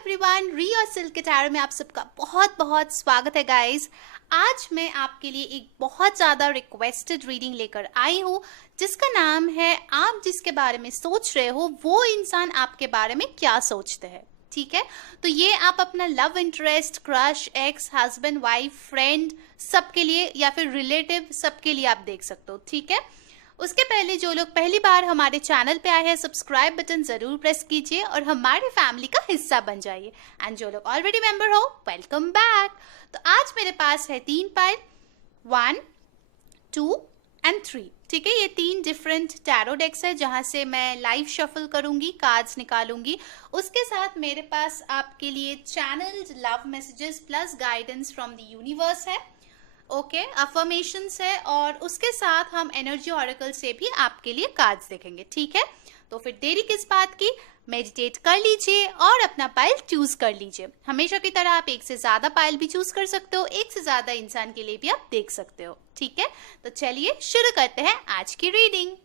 Everyone, री और silk के टैरो में आप सबका बहुत बहुत स्वागत है गाइस। आज मैं आपके लिए एक बहुत ज़्यादा रिक्वेस्टेड रीडिंग लेकर आई हूँ जिसका नाम है आप जिसके बारे में सोच रहे हो वो इंसान आपके बारे में क्या सोचते हैं। ठीक है, तो ये आप अपना love interest, crush, x, husband, wife, friend सबके लिए या फिर रिलेटिव सबके लिए आप देख सकते हो। ठीक है, उसके पहले जो लोग पहली बार हमारे चैनल पे आए हैं, सब्सक्राइब बटन जरूर प्रेस कीजिए और हमारे फैमिली का हिस्सा बन जाइए। एंड जो लोग ऑलरेडी मेंबर हो, वेलकम बैक। तो आज मेरे पास है 3 पाइल, 1, 2 एंड 3। ठीक है, ये 3 डिफरेंट टैरो डेक्स है जहां से मैं लाइव शफल करूंगी, कार्ड्स निकालूंगी। उसके साथ मेरे पास आपके लिए channelled love messages plus guidance from the universe है। ओके, अफर्मेशंस है और उसके साथ हम एनर्जी ऑरेकल से भी आपके लिए कार्ड्स देखेंगे। ठीक है, तो फिर देरी किस बात की, मेडिटेट कर लीजिए और अपना पाइल चूज कर लीजिए। हमेशा की तरह आप एक से ज्यादा पाइल भी चूज कर सकते हो, एक से ज्यादा इंसान के लिए भी आप देख सकते हो। ठीक है, तो चलिए शुरू करते हैं आज की reading.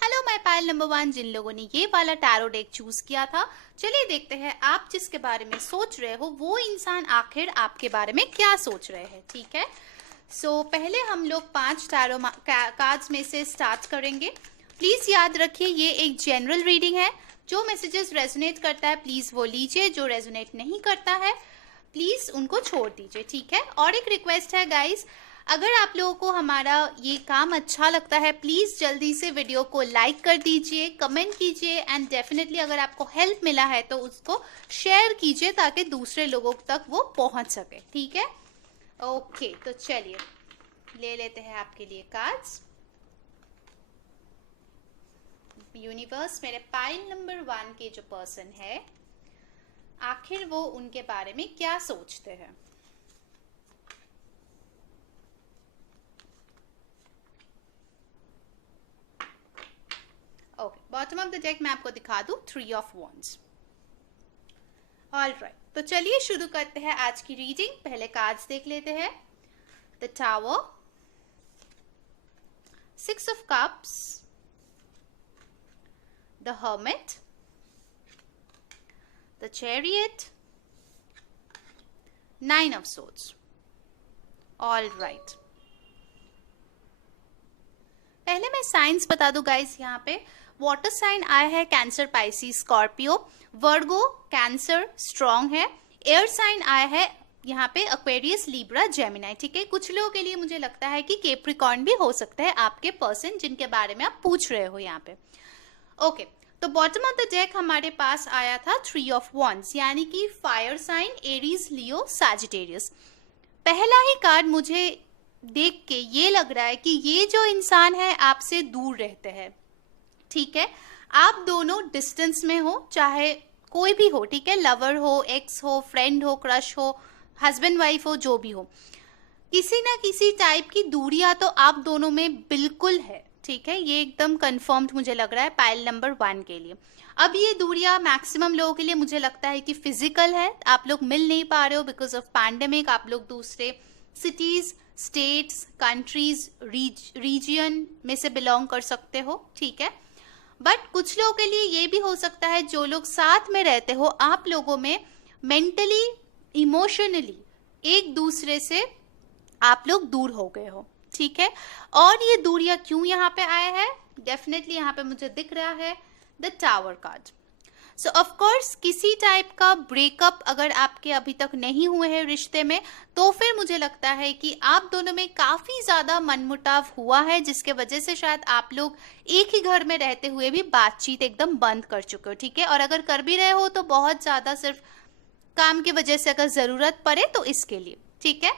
Hello my pile number 1, जिन लोगों ने ये वाला टैरो डेक चूज किया था, चलिए देखते हैं आप जिसके बारे में सोच रहे हो वो इंसान आखिर आपके बारे में क्या सोच रहे हैं। ठीक है, सो पहले हम लोग 5 टैरो कार्ड्स में से स्टार्ट करेंगे। प्लीज याद रखिए ये एक जनरल रीडिंग है। जो मैसेजेस रेजोनेट करता है प्लीज वो लीजिए, जो रेजोनेट नहीं करता है प्लीज उनको छोड़ दीजिए। ठीक है, और एक रिक्वेस्ट है गाइस, अगर आप लोगों को हमारा ये काम अच्छा लगता है प्लीज जल्दी से वीडियो को लाइक कर दीजिए, कमेंट कीजिए एंड डेफिनेटली अगर आपको हेल्प मिला है तो उसको शेयर कीजिए ताकि दूसरे लोगों तक वो पहुंच सके। ठीक है, ओके, तो चलिए ले लेते हैं आपके लिए कार्ड्स। यूनिवर्स, मेरे पाइल नंबर 1 के जो पर्सन है आखिर वो उनके बारे में क्या सोचते हैं। Okay, bottom of the deck मैं आपको दिखा दूं 3 ऑफ वॉन्ड्स। ऑलराइट, तो चलिए शुरू करते हैं आज की रीडिंग। पहले कार्ड्स देख लेते हैं। The tower, 6 of cups, the hermit, the chariot, 9 of swords. Alright, पहले मैं साइंस बता दूं गाइस। यहाँ पे वाटर साइन आया है कैंसर, पाइसिस, स्कॉर्पियो, वर्गो, कैंसर स्ट्रॉन्ग है। एयर साइन आया है यहाँ पे एक्वेरियस, लिब्रा, जेमिनी। ठीक है, कुछ लोगों के लिए मुझे लगता है कि कैप्रिकॉर्न भी हो सकता है आपके पर्सन जिनके बारे में आप पूछ रहे हो यहाँ पे। ओके, तो बॉटम ऑफ द डेक हमारे पास आया था 3 ऑफ वॉन्ड्स, यानी कि fire sign, Aries, Leo, Sagittarius. पहला ही कार्ड मुझे देख के ये लग रहा है कि ये जो इंसान है आपसे दूर रहते हैं। ठीक है, आप दोनों डिस्टेंस में हो, चाहे कोई भी हो। ठीक है, लवर हो, एक्स हो, फ्रेंड हो, क्रश हो, हस्बैंड वाइफ हो, जो भी हो, किसी ना किसी टाइप की दूरियां तो आप दोनों में बिल्कुल है। ठीक है, ये एकदम कंफर्म्ड मुझे लग रहा है पाइल नंबर 1 के लिए। अब ये दूरियां मैक्सिमम लोगों के लिए मुझे लगता है कि फिजिकल है, आप लोग मिल नहीं पा रहे हो बिकॉज ऑफ पैंडेमिक। आप लोग दूसरे सिटीज, स्टेट्स, कंट्रीज, रीजियन में से बिलोंग कर सकते हो। ठीक है, बट कुछ लोगों के लिए ये भी हो सकता है जो लोग साथ में रहते हो आप लोगों में मेंटली, इमोशनली एक दूसरे से आप लोग दूर हो गए हो। ठीक है, और ये दूरियां क्यों यहाँ पे आया है, डेफिनेटली यहाँ पे मुझे दिख रहा है the tower card. So of course किसी टाइप का ब्रेकअप अगर आपके अभी तक नहीं हुए हैं रिश्ते में, तो फिर मुझे लगता है कि आप दोनों में काफी ज्यादा मनमुटाव हुआ है जिसके वजह से शायद आप लोग एक ही घर में रहते हुए भी बातचीत एकदम बंद कर चुके हो। ठीक है, और अगर कर भी रहे हो तो बहुत ज्यादा सिर्फ काम की वजह से अगर जरूरत पड़े तो इसके लिए। ठीक है,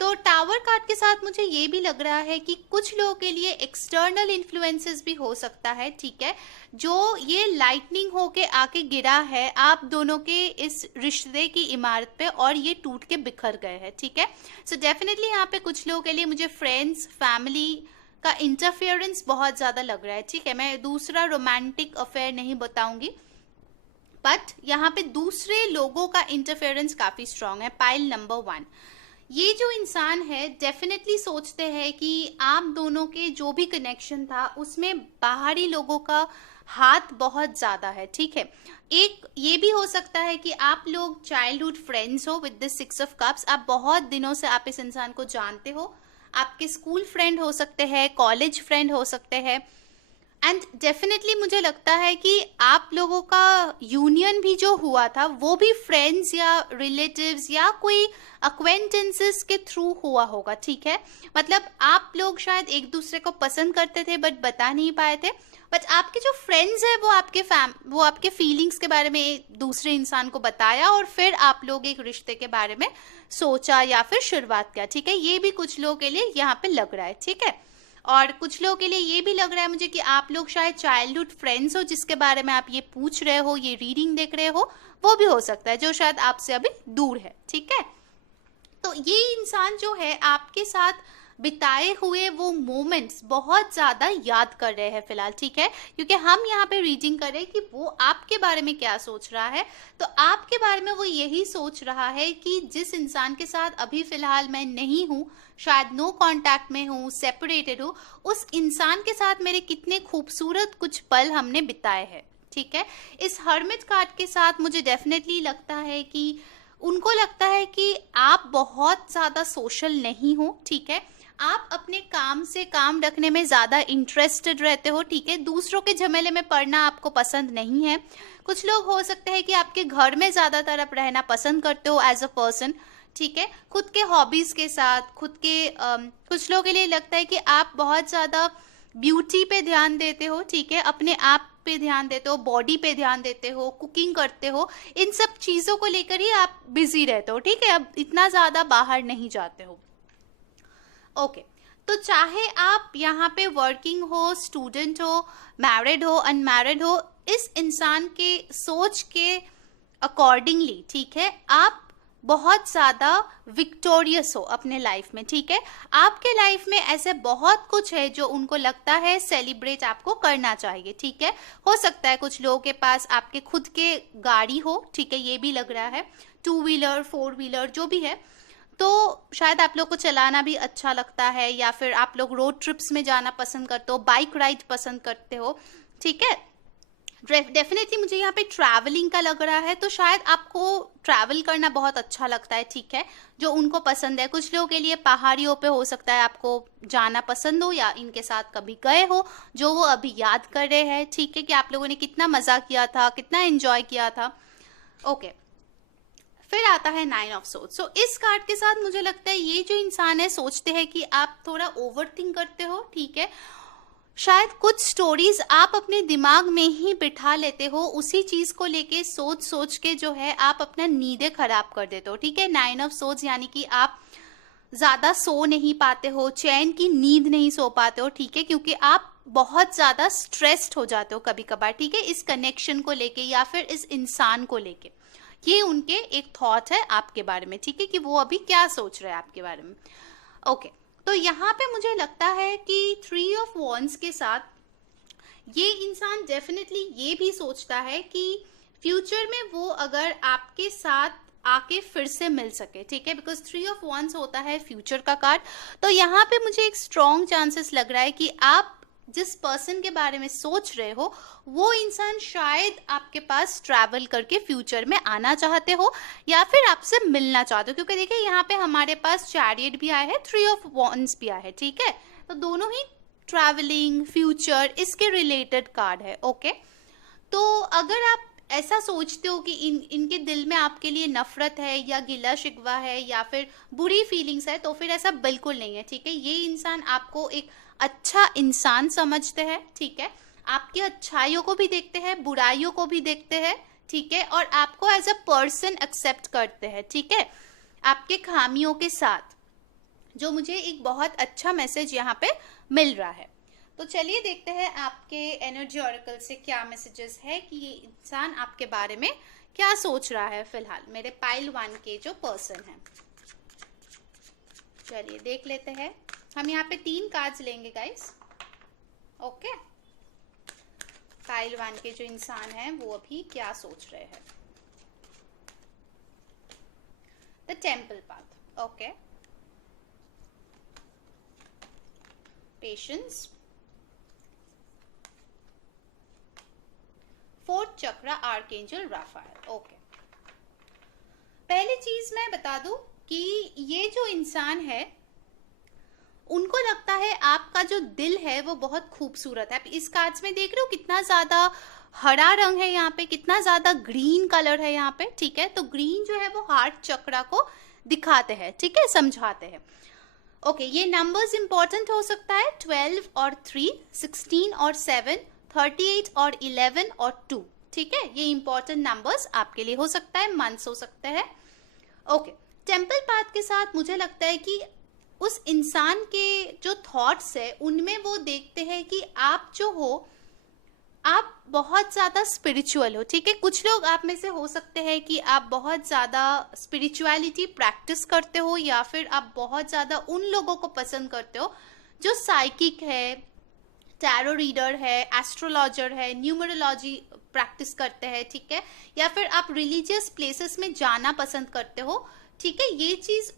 तो टावर कार्ड के साथ मुझे ये भी लग रहा है कि कुछ लोगों के लिए एक्सटर्नल इन्फ्लुएंसेस भी हो सकता है। ठीक है, जो ये लाइटनिंग होके आके गिरा है आप दोनों के इस रिश्ते की इमारत पे और ये टूट के बिखर गए हैं। ठीक है, सो डेफिनेटली यहाँ पे कुछ लोगों के लिए मुझे फ्रेंड्स, फैमिली का इंटरफेरेंस बहुत ज्यादा लग रहा है। ठीक है, मैं दूसरा रोमांटिक अफेयर नहीं बताऊंगी, बट यहाँ पे दूसरे लोगों का इंटरफेरेंस काफी स्ट्रांग है। पाइल नंबर 1, ये जो इंसान है डेफिनेटली सोचते हैं कि आप दोनों के जो भी कनेक्शन था उसमें बाहरी लोगों का हाथ बहुत ज्यादा है, ठीक है। एक ये भी हो सकता है कि आप लोग चाइल्डहुड फ्रेंड्स हो विद दिस 6 ऑफ कप्स, आप बहुत दिनों से आप इस इंसान को जानते हो, आपके स्कूल फ्रेंड हो सकते हैं, कॉलेज फ्रेंड हो सकते हैं, एंड डेफिनेटली मुझे लगता है कि आप लोगों का यूनियन भी जो हुआ था वो भी फ्रेंड्स या रिलेटिव्स या कोई अक्वेंटेंसेस के थ्रू हुआ होगा, ठीक है। मतलब आप लोग शायद एक दूसरे को पसंद करते थे बट बता नहीं पाए थे, बट आपके जो फ्रेंड्स हैं वो आपके फीलिंग्स के बारे में एक दूसरे इंसान को बताया और फिर आप लोग एक रिश्ते के बारे में सोचा या फिर शुरुआत किया, ठीक है। ये भी कुछ लोगों के लिए यहाँ पे लग रहा है, ठीक है। और कुछ लोगों के लिए ये भी लग रहा है मुझे कि आप लोग शायद चाइल्डहुड फ्रेंड्स हो जिसके बारे में आप ये पूछ रहे हो, ये रीडिंग देख रहे हो, वो भी हो सकता है जो शायद आपसे अभी दूर है, ठीक है। तो ये इंसान जो है आपके साथ बिताए हुए वो मोमेंट्स बहुत ज्यादा याद कर रहे हैं फिलहाल, ठीक है। क्योंकि हम यहाँ पे रीडिंग कर रहे हैं कि वो आपके बारे में क्या सोच रहा है। तो आपके बारे में वो यही सोच रहा है कि जिस इंसान के साथ अभी फिलहाल मैं नहीं हूँ, शायद नो कांटेक्ट में हूँ, सेपरेटेड हूँ, उस इंसान के साथ मेरे कितने खूबसूरत कुछ पल हमने बिताए हैं, ठीक है। इस हर्मिट कार्ड के साथ मुझे डेफिनेटली लगता है कि उनको लगता है कि आप बहुत ज्यादा सोशल नहीं हो, ठीक है। आप अपने काम से काम रखने में ज्यादा इंटरेस्टेड रहते हो, ठीक है। दूसरों के झमेले में पड़ना आपको पसंद नहीं है। कुछ लोग हो सकते हैं कि आपके घर में ज्यादातर आप रहना पसंद करते हो एज अ पर्सन, ठीक है। खुद के हॉबीज के साथ खुद के कुछ लोगों के लिए लगता है कि आप बहुत ज्यादा ब्यूटी पे ध्यान देते हो, ठीक है। अपने आप पे ध्यान देते हो, बॉडी पे ध्यान देते हो, कुकिंग करते हो, इन सब चीजों को लेकर ही आप बिजी रहते हो, ठीक है। अब इतना ज्यादा बाहर नहीं जाते हो, ओके। तो चाहे आप यहाँ पे वर्किंग हो, स्टूडेंट हो, मैरिड हो, अनमैरिड हो, इस इंसान के सोच के अकॉर्डिंगली, ठीक है, आप बहुत ज्यादा विक्टोरियस हो अपने लाइफ में, ठीक है। आपके लाइफ में ऐसे बहुत कुछ है जो उनको लगता है सेलिब्रेट आपको करना चाहिए, ठीक है। हो सकता है कुछ लोगों के पास आपके खुद के गाड़ी हो, ठीक है, ये भी लग रहा है, 2 व्हीलर 4 व्हीलर जो भी है। तो शायद आप लोग को चलाना भी अच्छा लगता है या फिर आप लोग रोड ट्रिप्स में जाना पसंद करते हो, बाइक राइड पसंद करते हो, ठीक है। डेफिनेटली मुझे यहाँ पे ट्रैवलिंग का लग रहा है, तो शायद आपको ट्रैवल करना बहुत अच्छा लगता है, ठीक है, जो उनको पसंद है। कुछ लोगों के लिए पहाड़ियों पे हो सकता है आपको जाना पसंद हो या इनके साथ कभी गए हो, जो वो अभी याद कर रहे हैं, ठीक है, कि आप लोगों ने कितना मजा किया था, कितना एंजॉय किया था, ओके। फिर आता है 9 ऑफ सोर्ड्स। सो इस कार्ड के साथ मुझे लगता है ये जो इंसान है सोचते हैं कि आप थोड़ा ओवर थिंक करते हो, ठीक है। शायद कुछ स्टोरीज आप अपने दिमाग में ही बिठा लेते हो, उसी चीज को लेके सोच सोच के जो है आप अपना नींदें खराब कर देते हो, ठीक है। 9 ऑफ सोर्ड्स यानी कि आप ज्यादा सो नहीं पाते हो, चैन की नींद नहीं सो पाते हो, ठीक है, क्योंकि आप बहुत ज्यादा स्ट्रेस्ड हो जाते हो कभी कभार, ठीक है, इस कनेक्शन को लेके या फिर इस इंसान को लेके। ये उनके एक थॉट है आपके बारे में, ठीक है, कि वो अभी क्या सोच रहे हैं आपके बारे में, ओके। तो यहाँ पे मुझे लगता है कि 3 ऑफ वॉन्ड्स के साथ ये इंसान डेफिनेटली ये भी सोचता है कि फ्यूचर में वो अगर आपके साथ आके फिर से मिल सके, ठीक है, बिकॉज 3 ऑफ वॉन्ड्स होता है फ्यूचर का कार्ड। तो यहाँ पे मुझे एक स्ट्रॉन्ग चांसेस लग रहा है कि आप जिस पर्सन के बारे में सोच रहे हो वो इंसान शायद आपके पास ट्रैवल करके फ्यूचर में आना चाहते हो या फिर आपसे मिलना चाहते हो, क्योंकि देखिए यहाँ पे हमारे पास चैरियट भी आया है, 3 ऑफ वॉन्ड्स भी आया है, ठीक है। तो दोनों ही ट्रैवलिंग, फ्यूचर, इसके रिलेटेड कार्ड है, ओके। तो अगर आप ऐसा सोचते हो कि इनके दिल में आपके लिए नफरत है या गिला शिकवा है या फिर बुरी फीलिंग्स है, तो फिर ऐसा बिल्कुल नहीं है, ठीक है। ये इंसान आपको एक अच्छा इंसान समझते हैं, ठीक है, आपकी अच्छाइयों को भी देखते हैं, बुराइयों को भी देखते हैं, ठीक है, और आपको एज अ पर्सन एक्सेप्ट करते हैं, ठीक है, आपके खामियों के साथ, जो मुझे एक बहुत अच्छा मैसेज यहाँ पे मिल रहा है। तो चलिए देखते हैं आपके एनर्जी ऑरेकल से क्या मैसेजेस है कि ये इंसान आपके बारे में क्या सोच रहा है फिलहाल, मेरे पाइल 1 के जो पर्सन है। चलिए देख लेते हैं, हम यहाँ पे 3 कार्ड्स लेंगे गाइस, ओके। पाइल 1 के जो इंसान है वो अभी क्या सोच रहे हैं। The temple path, okay. Patience, fourth chakra archangel Rafael. Okay, पहली चीज मैं बता दूं कि ये जो इंसान है उनको लगता है आपका जो दिल है वो बहुत खूबसूरत है। आप इस कार्ड्स में देख रहे हो कितना ज्यादा हरा रंग है यहाँ पे, कितना ज्यादा ग्रीन कलर है यहाँ पे, ठीक है। तो ग्रीन जो है वो हार्ट चक्रा को दिखाते हैं, ठीक है, समझाते हैं। ओके, ये नंबर्स इंपॉर्टेंट हो सकता है 12 और 3, 16 और 7, 38 और 11 और 2, ठीक है। ये इंपॉर्टेंट नंबर्स आपके लिए हो सकता है, मंथ्स हो सकते हैं। ओके, टेम्पल पाथ के साथ मुझे लगता है कि उस इंसान के जो थॉट्स है उनमें वो देखते हैं कि आप जो हो आप बहुत ज्यादा स्पिरिचुअल हो, ठीक है। कुछ लोग आप में से हो सकते हैं कि आप बहुत ज्यादा स्पिरिचुअलिटी प्रैक्टिस करते हो, या फिर आप बहुत ज्यादा उन लोगों को पसंद करते हो जो साइकिक है, टैरो रीडर है, एस्ट्रोलॉजर है, न्यूमरोलॉजी प्रैक्टिस करते हैं, ठीक है। या फिर आप रिलीजियस प्लेसेस में जाना पसंद करते हो, ठीक है। ये चीज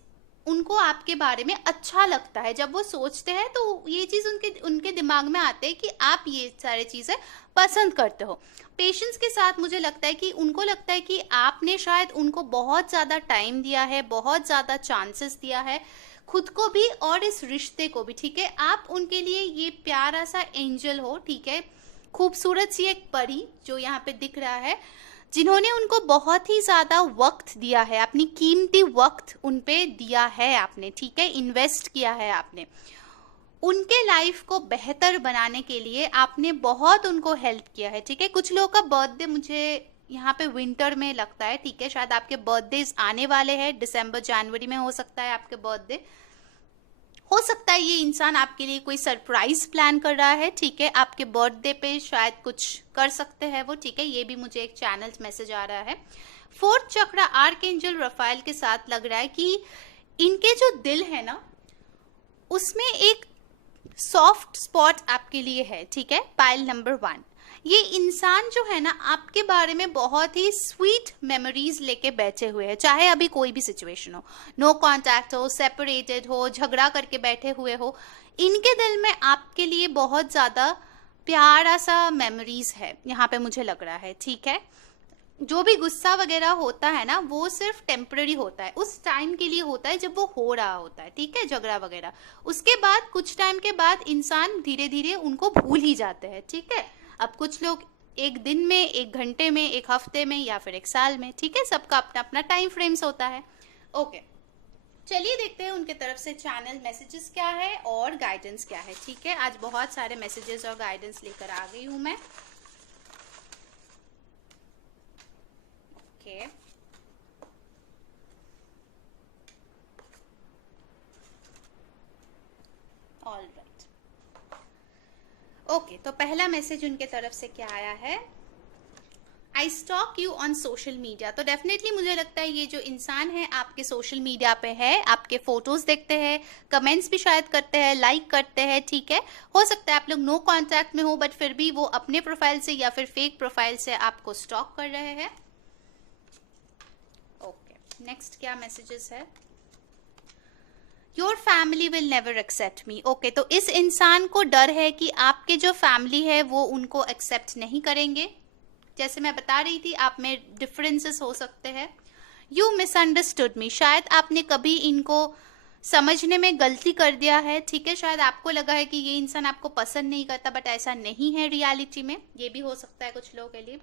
उनको आपके बारे में अच्छा लगता है। जब वो सोचते हैं तो ये चीज उनके दिमाग में आते हैं कि आप ये सारी चीजें पसंद करते हो। पेशेंस के साथ मुझे लगता है कि उनको लगता है कि आपने शायद उनको बहुत ज्यादा टाइम दिया है, बहुत ज्यादा चांसेस दिया है, खुद को भी और इस रिश्ते को भी, ठीक है। आप उनके लिए ये प्यारा सा एंजल हो, ठीक है, खूबसूरत सी एक परी जो यहाँ पे दिख रहा है, जिन्होंने उनको बहुत ही ज्यादा वक्त दिया है, अपनी कीमती वक्त उनपे दिया है आपने, ठीक है, इन्वेस्ट किया है आपने। उनके लाइफ को बेहतर बनाने के लिए आपने बहुत उनको हेल्प किया है, ठीक है। कुछ लोगों का बर्थडे मुझे यहाँ पे विंटर में लगता है, ठीक है, शायद आपके बर्थडे आने वाले हैं, दिसंबर जनवरी में हो सकता है आपके बर्थडे। हो सकता है ये इंसान आपके लिए कोई सरप्राइज प्लान कर रहा है, ठीक है, आपके बर्थडे पे शायद कुछ कर सकते हैं वो, ठीक है। ये भी मुझे एक चैनल मैसेज आ रहा है। फोर्थ चक्रा आर्कएंजल राफाएल के साथ लग रहा है कि इनके जो दिल है ना उसमें एक सॉफ्ट स्पॉट आपके लिए है, ठीक है। पाइल नंबर 1, ये इंसान जो है ना आपके बारे में बहुत ही स्वीट मेमोरीज लेके बैठे हुए हैं, चाहे अभी कोई भी सिचुएशन हो, नो कांटेक्ट हो, सेपरेटेड हो, झगड़ा करके बैठे हुए हो, इनके दिल में आपके लिए बहुत ज्यादा प्यारा सा मेमोरीज है यहाँ पे मुझे लग रहा है, ठीक है। जो भी गुस्सा वगैरह होता है ना वो सिर्फ टेम्पररी होता है, उस टाइम के लिए होता है जब वो हो रहा होता है, ठीक है, झगड़ा वगैरह। उसके बाद कुछ टाइम के बाद इंसान धीरे धीरे उनको भूल ही जाते हैं, ठीक है। अब कुछ लोग एक दिन में, एक घंटे में, एक हफ्ते में, या फिर एक साल में, ठीक है, सबका अपना अपना टाइम फ्रेम्स होता है। ओके, चलिए देखते हैं उनके तरफ से चैनल मैसेजेस क्या है और गाइडेंस क्या है, ठीक है। आज बहुत सारे मैसेजेस और गाइडेंस लेकर आ गई हूं मैं। Okay, all right. ओके, तो पहला मैसेज उनके तरफ से क्या आया है, I stalk you on social media. तो डेफिनेटली मुझे लगता है ये जो इंसान है आपके सोशल मीडिया पे है, आपके फोटोज देखते हैं, कमेंट्स भी शायद करते हैं, लाइक करते हैं, ठीक है। हो सकता है आप लोग नो कांटेक्ट में हो, बट फिर भी वो अपने प्रोफाइल से या फिर फेक प्रोफाइल से आपको स्टॉक कर रहे हैं। ओके, नेक्स्ट क्या मैसेजेस है, your family will never accept me. Okay, तो इस इंसान को डर है कि आपके जो फैमिली है वो उनको एक्सेप्ट नहीं करेंगे। जैसे मैं बता रही थी आप में डिफरेंसेस हो सकते हैं। यू मिसअंडरस्टूड मी, शायद आपने कभी इनको समझने में गलती कर दिया है, ठीक है। शायद आपको लगा है कि ये इंसान आपको पसंद नहीं करता, बट ऐसा नहीं है रियलिटी में, ये भी हो सकता है कुछ लोगों के लिए।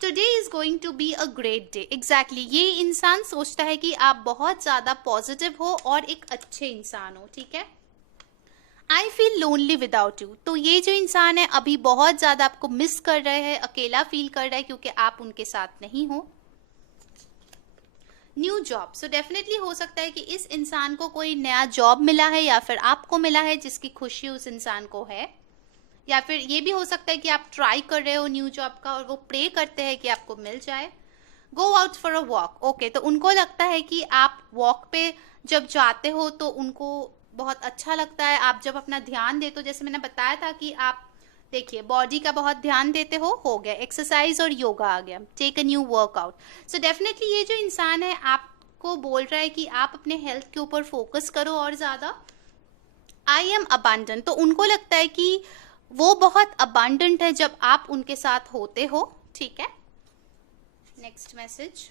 Today is going to be a great day. Exactly, ये इंसान सोचता है कि आप बहुत ज्यादा पॉजिटिव हो और एक अच्छे इंसान हो, ठीक है। आई फील लोनली विदाउट यू, तो ये जो इंसान है अभी बहुत ज्यादा आपको मिस कर रहे हैं, अकेला फील कर रहा है क्योंकि आप उनके साथ नहीं हो। न्यू जॉब, सो डेफिनेटली हो सकता है कि इस इंसान को कोई नया जॉब मिला है या फिर आपको मिला है जिसकी खुशी उस इंसान को है, या फिर ये भी हो सकता है कि आप ट्राई कर रहे हो न्यू जॉब का और वो प्रे करते हैं कि आपको मिल जाए। Go out for a walk, okay, तो उनको लगता है कि आप वॉक पे जब जाते हो तो उनको बहुत अच्छा लगता है। आप जब अपना ध्यान देते हो, जैसे मैंने बताया था कि आप देखिए बॉडी का बहुत ध्यान देते हो गया, एक्सरसाइज और योगा आ गया, take a new workout. So definitely ये जो इंसान है आपको बोल रहा है कि आप अपने हेल्थ के ऊपर फोकस करो और ज्यादा। आई एम अबांडेंट, तो उनको लगता है कि वो बहुत अबांडेंट है जब आप उनके साथ होते हो, ठीक है। Next message,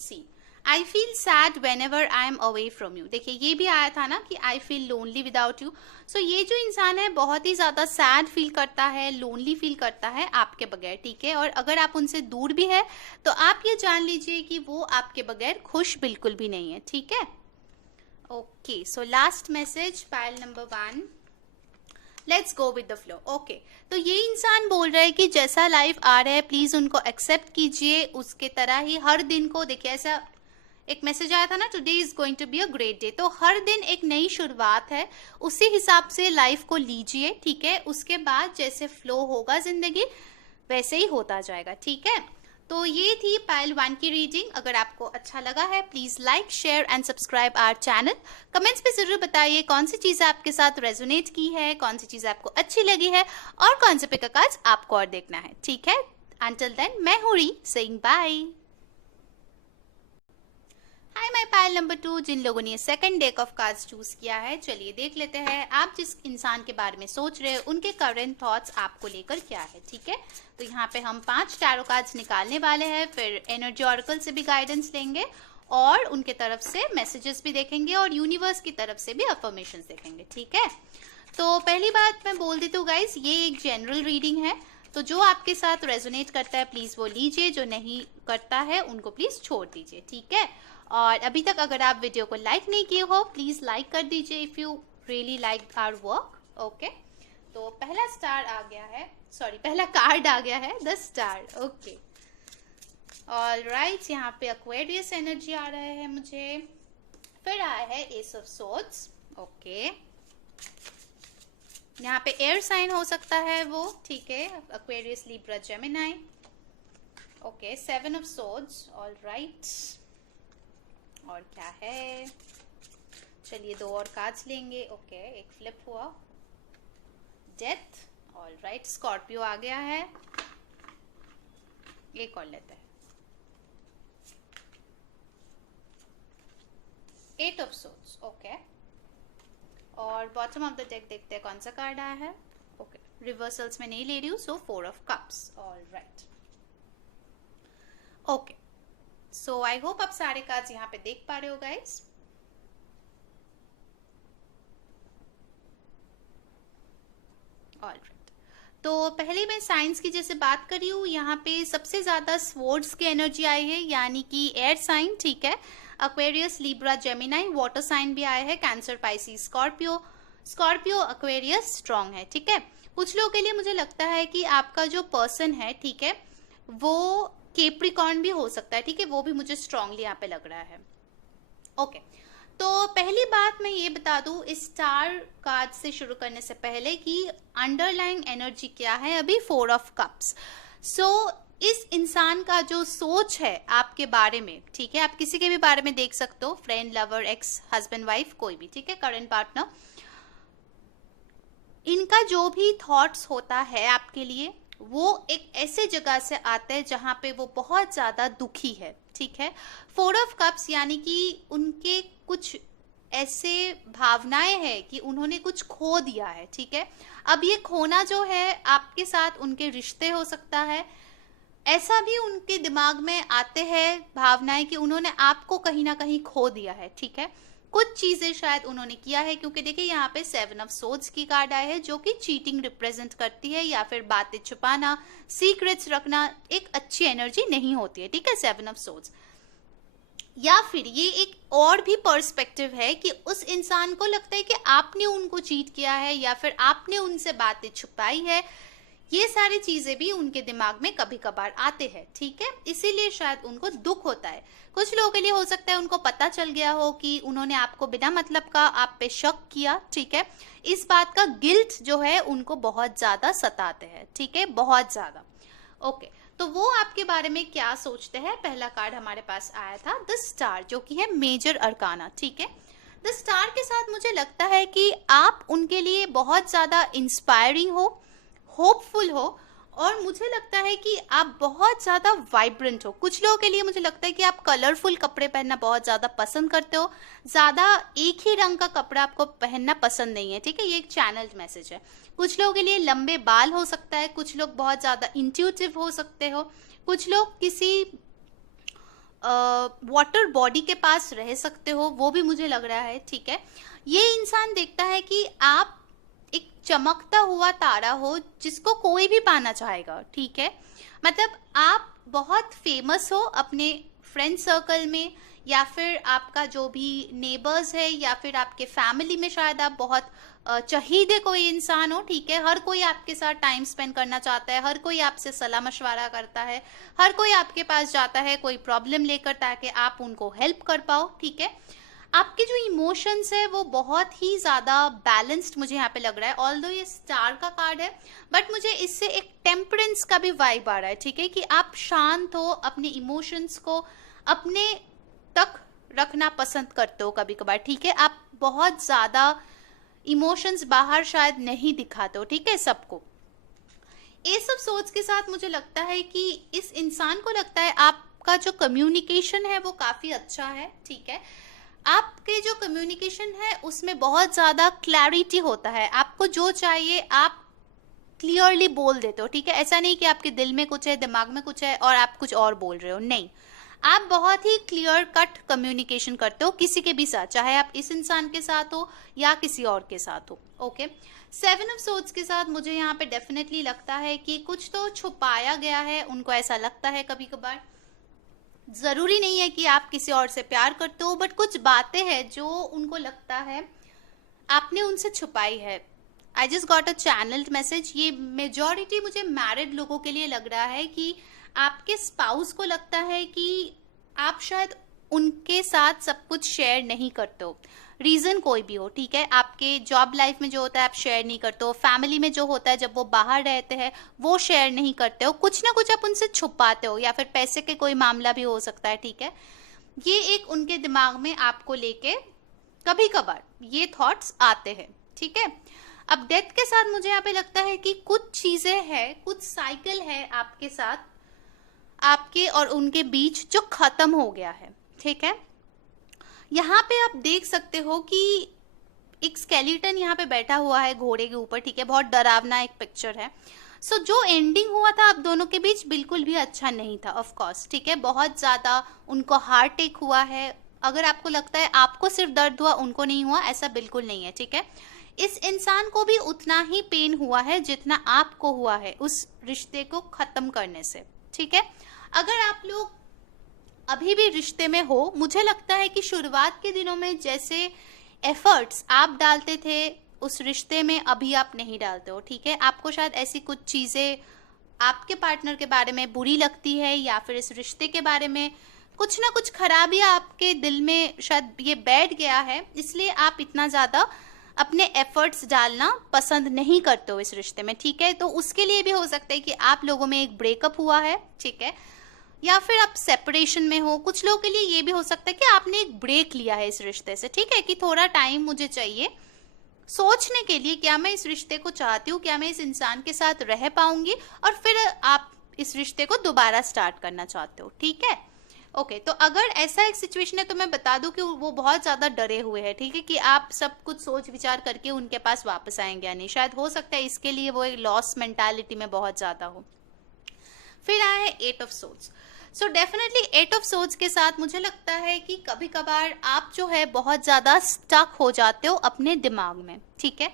see, I feel sad whenever I am away from you. देखिए ये भी आया था ना कि I feel lonely without you. So ये जो इंसान है बहुत ही ज्यादा सैड फील करता है, लोनली फील करता है आपके बगैर, ठीक है। और अगर आप उनसे दूर भी है तो आप ये जान लीजिए कि वो आपके बगैर खुश बिल्कुल भी नहीं है, ठीक है। Okay, so last message, pile number 1, let's go with the flow. Okay, तो ये इंसान बोल रहा है कि जैसा लाइफ आ रहा है प्लीज उनको एक्सेप्ट कीजिए, उसके तरह ही हर दिन को देखिए। ऐसा एक मैसेज आया था ना, today is going to be a great day, तो हर दिन एक नई शुरुआत है, उसी हिसाब से लाइफ को लीजिए, ठीक है। उसके बाद जैसे फ्लो होगा जिंदगी वैसे ही होता जाएगा, ठीक है। तो ये थी पाइल 1 की रीडिंग। अगर आपको अच्छा लगा है please like, share and subscribe our channel. Comments पे जरूर बताइए कौन सी चीज आपके साथ रेजोनेट की है, कौन सी चीज आपको अच्छी लगी है और कौन से पिक कार्ड्स आपको और देखना है, ठीक है। अंटिल देन, मैं हूँ re saying bye. Hi my pile number 2, जिन लोगों ने second deck of cards choose किया है, चलिए देख लेते हैं आप जिस इंसान के बारे में सोच रहे हैं उनके करंट थॉट्स आपको लेकर क्या है, ठीक है। तो यहाँ पे हम 5 टैरो कार्ड्स निकालने वाले हैं, फिर एनर्जी ऑरेकल से भी गाइडेंस लेंगे और उनके तरफ से मैसेजेस भी देखेंगे और यूनिवर्स की तरफ से भी अफर्मेशंस देखेंगे, ठीक है। तो पहली बात मैं बोल देती हूँ गाइस, ये एक जनरल रीडिंग है, तो जो आपके साथ रेजोनेट करता है प्लीज वो लीजिए, जो नहीं करता है उनको प्लीज छोड़ दीजिए, ठीक है। और अभी तक अगर आप वीडियो को लाइक नहीं किए हो प्लीज लाइक कर दीजिए if you really like our work, okay. तो पहला स्टार आ गया है, सॉरी पहला कार्ड आ गया है, द स्टार, ओके। ऑलराइट, यहाँ पे एक्वेरियस एनर्जी आ रहा है मुझे, फिर आया है एस ऑफ सोर्ड्स, ओके। यहाँ पे एयर साइन हो सकता है वो, ठीक है, Aquarius, Libra, Gemini, okay. 7 of swords, alright. और क्या है, चलिए 2 और कार्ड्स लेंगे, ओके। एक फ्लिप हुआ, डेथ, ऑलराइट। स्कॉर्पियो आ गया है, एक और लेते हैं, 8 ऑफ सोर्ड्स, ओके। और बॉटम ऑफ द डेक देखते हैं कौन सा कार्ड आया है, ओके। रिवर्सल्स में नहीं ले रही हूँ, सो 4 of cups, alright, okay. So I hope आप सारे कार्ड्स यहाँ पे देख पा रहे हो गाइस। ऑलराइट, तो पहले मैं साइंस की जैसे बात करी हूँ, यहाँ पे सबसे ज्यादा स्वॉर्ड्स की एनर्जी आई है, यानी कि एयर साइन, ठीक है। Aquarius, Libra, Gemini, water sign भी आया है, Cancer, Pisces, Scorpio. Scorpio, Aquarius strong है, ठीक है। कुछ लोगों के लिए मुझे लगता है कि आपका जो पर्सन है, ठीक है, वो कैप्रिकॉर्न भी हो सकता है, ठीक है, वो भी मुझे स्ट्रांगली यहाँ पे लग रहा है, ओके। तो पहली बात मैं ये बता दूं इस स्टार कार्ड से शुरू करने से पहले कि अंडरलाइंग एनर्जी क्या है अभी, 4 ऑफ कप्स। सो इस इंसान का जो सोच है आपके बारे में, ठीक है, आप किसी के भी बारे में देख सकते हो, friend, lover, x, husband, wife, कोई भी, ठीक है, करंट पार्टनर, इनका जो भी थॉट्स होता है आपके लिए वो एक ऐसे जगह से आता है जहां पे वो बहुत ज्यादा दुखी है, ठीक है। 4 ऑफ कप्स यानी कि उनके कुछ ऐसे भावनाएं हैं कि उन्होंने कुछ खो दिया है, ठीक है। अब ये खोना जो है आपके साथ उनके रिश्ते हो सकता है, ऐसा भी उनके दिमाग में आते हैं भावनाएं कि उन्होंने आपको कहीं ना कहीं खो दिया है, ठीक है। कुछ चीजें शायद उन्होंने किया है, क्योंकि देखिए यहाँ पे 7 ऑफ सोर्ड्स की कार्ड आए है, जो कि चीटिंग रिप्रेजेंट करती है, या फिर बातें छुपाना, सीक्रेट्स रखना एक अच्छी एनर्जी नहीं होती है, ठीक है, 7 ऑफ सोर्ड्स। या फिर ये एक और भी पर्सपेक्टिव है कि उस इंसान को लगता है कि आपने उनको चीट किया है या फिर आपने उनसे बातें छुपाई है, ये सारी चीजें भी उनके दिमाग में कभी कभार आते हैं, ठीक है, इसीलिए शायद उनको दुख होता है। कुछ लोगों के लिए हो सकता है उनको पता चल गया हो कि उन्होंने आपको बिना मतलब का आप पे शक किया, ठीक है, इस बात का गिल्ट जो है उनको बहुत ज्यादा सताते हैं, ठीक है, बहुत ज्यादा, ओके। तो वो आपके बारे में क्या सोचते हैं, पहला कार्ड हमारे पास आया था द स्टार, जो कि है मेजर अरकाना, ठीक है। द स्टार के साथ मुझे लगता है कि आप उनके लिए बहुत ज्यादा इंस्पायरिंग हो, होपफुल हो, और मुझे लगता है कि आप बहुत ज्यादा वाइब्रेंट हो। कुछ लोगों के लिए मुझे लगता है कि आप कलरफुल कपड़े पहनना बहुत ज्यादा पसंद करते हो, ज्यादा एक ही रंग का कपड़ा आपको पहनना पसंद नहीं है, ठीक है, ये एक चैनल मैसेज है। कुछ लोगों के लिए लंबे बाल हो सकता है, कुछ लोग बहुत ज्यादा इंट्यूटिव हो सकते हो, कुछ लोग किसी वाटर बॉडी के पास रह सकते हो, वो भी मुझे लग रहा है, ठीक है। ये इंसान देखता है कि आप एक चमकता हुआ तारा हो जिसको कोई भी पाना चाहेगा, ठीक है। मतलब आप बहुत फेमस हो अपने फ्रेंड सर्कल में, या फिर आपका जो भी नेबर्स है, या फिर आपके फैमिली में शायद आप बहुत चहीदे कोई इंसान हो, ठीक है। हर कोई आपके साथ टाइम स्पेंड करना चाहता है, हर कोई आपसे सलाह मशवरा करता है, हर कोई आपके पास जाता है कोई प्रॉब्लम लेकर ताकि आप उनको हेल्प कर पाओ, ठीक है। आपके जो इमोशंस है वो बहुत ही ज्यादा बैलेंस्ड मुझे यहाँ पे लग रहा है। ऑल्दो ये स्टार का कार्ड है, बट मुझे इससे एक टेम्परेंस का भी वाइब आ रहा है, ठीक है, कि आप शांत हो, अपने इमोशंस को अपने तक रखना पसंद करते हो कभी कभार, ठीक है। आप बहुत ज्यादा इमोशंस बाहर शायद नहीं दिखाते हो, ठीक है, सबको। ये सब सोच के साथ मुझे लगता है कि इस इंसान को लगता है आपका जो कम्युनिकेशन है वो काफी अच्छा है, ठीक है। आपके जो कम्युनिकेशन है उसमें बहुत ज्यादा क्लैरिटी होता है, आपको जो चाहिए आप क्लियरली बोल देते हो, ठीक है। ऐसा नहीं कि आपके दिल में कुछ है, दिमाग में कुछ है और आप कुछ और बोल रहे हो, नहीं। आप बहुत ही क्लियर कट कम्युनिकेशन करते हो किसी के भी साथ, चाहे आप इस इंसान के साथ हो या किसी और के साथ हो, ओके। 7 ऑफ सोर्ड्स के साथ मुझे यहाँ पे डेफिनेटली लगता है कि कुछ तो छुपाया गया है, उनको ऐसा लगता है कभी कभार। जरूरी नहीं है कि आप किसी और से प्यार करते हो, बट कुछ बातें हैं जो उनको लगता है आपने उनसे छुपाई है। I just got a channelled message, ये मेजॉरिटी मुझे मैरिड लोगों के लिए लग रहा है कि आपके स्पाउस को लगता है कि आप शायद उनके साथ सब कुछ शेयर नहीं करते हो, रीजन कोई भी हो, ठीक है। आपके जॉब लाइफ में जो होता है आप शेयर नहीं करते हो, फैमिली में जो होता है जब वो बाहर रहते हैं वो शेयर नहीं करते हो, कुछ ना कुछ आप उनसे छुपाते हो, या फिर पैसे के कोई मामला भी हो सकता है, ठीक है। ये एक उनके दिमाग में आपको लेके कभी कभार ये थॉट्स आते हैं, ठीक है। अब डेथ के साथ मुझे यहाँ पे लगता है कि कुछ चीजें हैं, कुछ साइकिल है आपके साथ, आपके और उनके बीच जो खत्म हो गया है, ठीक है। यहाँ पे आप देख सकते हो कि एक स्केलेटन यहाँ पे बैठा हुआ है घोड़े के ऊपर, ठीक है, बहुत डरावना एक पिक्चर है। सो जो एंडिंग हुआ था आप दोनों के बीच बिल्कुल भी अच्छा नहीं था, ऑफ कोर्स, ठीक है। बहुत ज्यादा उनको हार्ट अटैक हुआ है, अगर आपको लगता है आपको सिर्फ दर्द हुआ उनको नहीं हुआ, ऐसा बिल्कुल नहीं है, ठीक है। इस इंसान को भी उतना ही पेन हुआ है जितना आपको हुआ है उस रिश्ते को खत्म करने से, ठीक है। अगर आप लोग अभी भी रिश्ते में हो, मुझे लगता है कि शुरुआत के दिनों में जैसे एफर्ट्स आप डालते थे उस रिश्ते में अभी आप नहीं डालते हो, ठीक है। आपको शायद ऐसी कुछ चीजें आपके पार्टनर के बारे में बुरी लगती है, या फिर इस रिश्ते के बारे में कुछ ना कुछ खराबी आपके दिल में शायद ये बैठ गया है, इसलिए आप इतना ज्यादा अपने एफर्ट्स डालना पसंद नहीं करते हो इस रिश्ते में, ठीक है। तो उसके लिए भी हो सकता है कि आप लोगों में एक ब्रेकअप हुआ है, ठीक है, या फिर आप सेपरेशन में हो। कुछ लोगों के लिए ये भी हो सकता है कि आपने एक ब्रेक लिया है इस रिश्ते से, ठीक है, कि थोड़ा टाइम मुझे चाहिए सोचने के लिए, क्या मैं इस रिश्ते को चाहती हूँ, क्या मैं इस इंसान के साथ रह पाऊंगी, और फिर आप इस रिश्ते को दोबारा स्टार्ट करना चाहते हो, ठीक है। ओके, तो अगर ऐसा एक सिचुएशन है तो मैं बता दूं कि वो बहुत ज्यादा डरे हुए हैं, ठीक है, कि आप सब कुछ सोच विचार करके उनके पास वापस आएंगे या नहीं, शायद हो सकता है इसके लिए वो एक लॉस मेंटालिटी में बहुत ज्यादा हो। फिर आया है 8 of swords. So definitely 8 of swords के साथ मुझे लगता है कि कभी कभार आप जो है बहुत ज्यादा स्टक हो जाते हो अपने दिमाग में, ठीक है,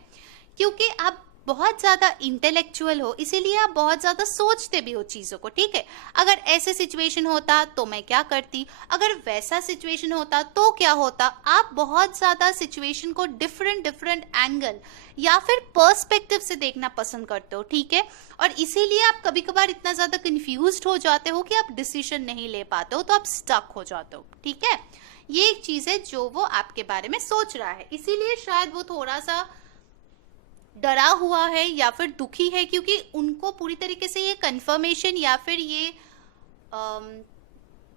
क्योंकि आप बहुत ज्यादा इंटेलेक्चुअल हो, इसीलिए आप बहुत ज्यादा सोचते भी हो चीजों को, ठीक है। अगर ऐसे सिचुएशन होता तो मैं क्या करती, अगर वैसा सिचुएशन होता तो क्या होता, आप बहुत ज्यादा सिचुएशन को डिफरेंट एंगल या फिर पर्सपेक्टिव से देखना पसंद करते हो, ठीक है। और इसीलिए आप कभी कभार इतना ज्यादा कंफ्यूज्ड हो जाते हो कि आप डिसीजन नहीं ले पाते हो, तो आप स्टक हो जाते हो, ठीक है। ये एक चीज है जो वो आपके बारे में सोच रहा है, इसीलिए शायद वो थोड़ा सा डरा हुआ है या फिर दुखी है, क्योंकि उनको पूरी तरीके से ये कंफर्मेशन या फिर ये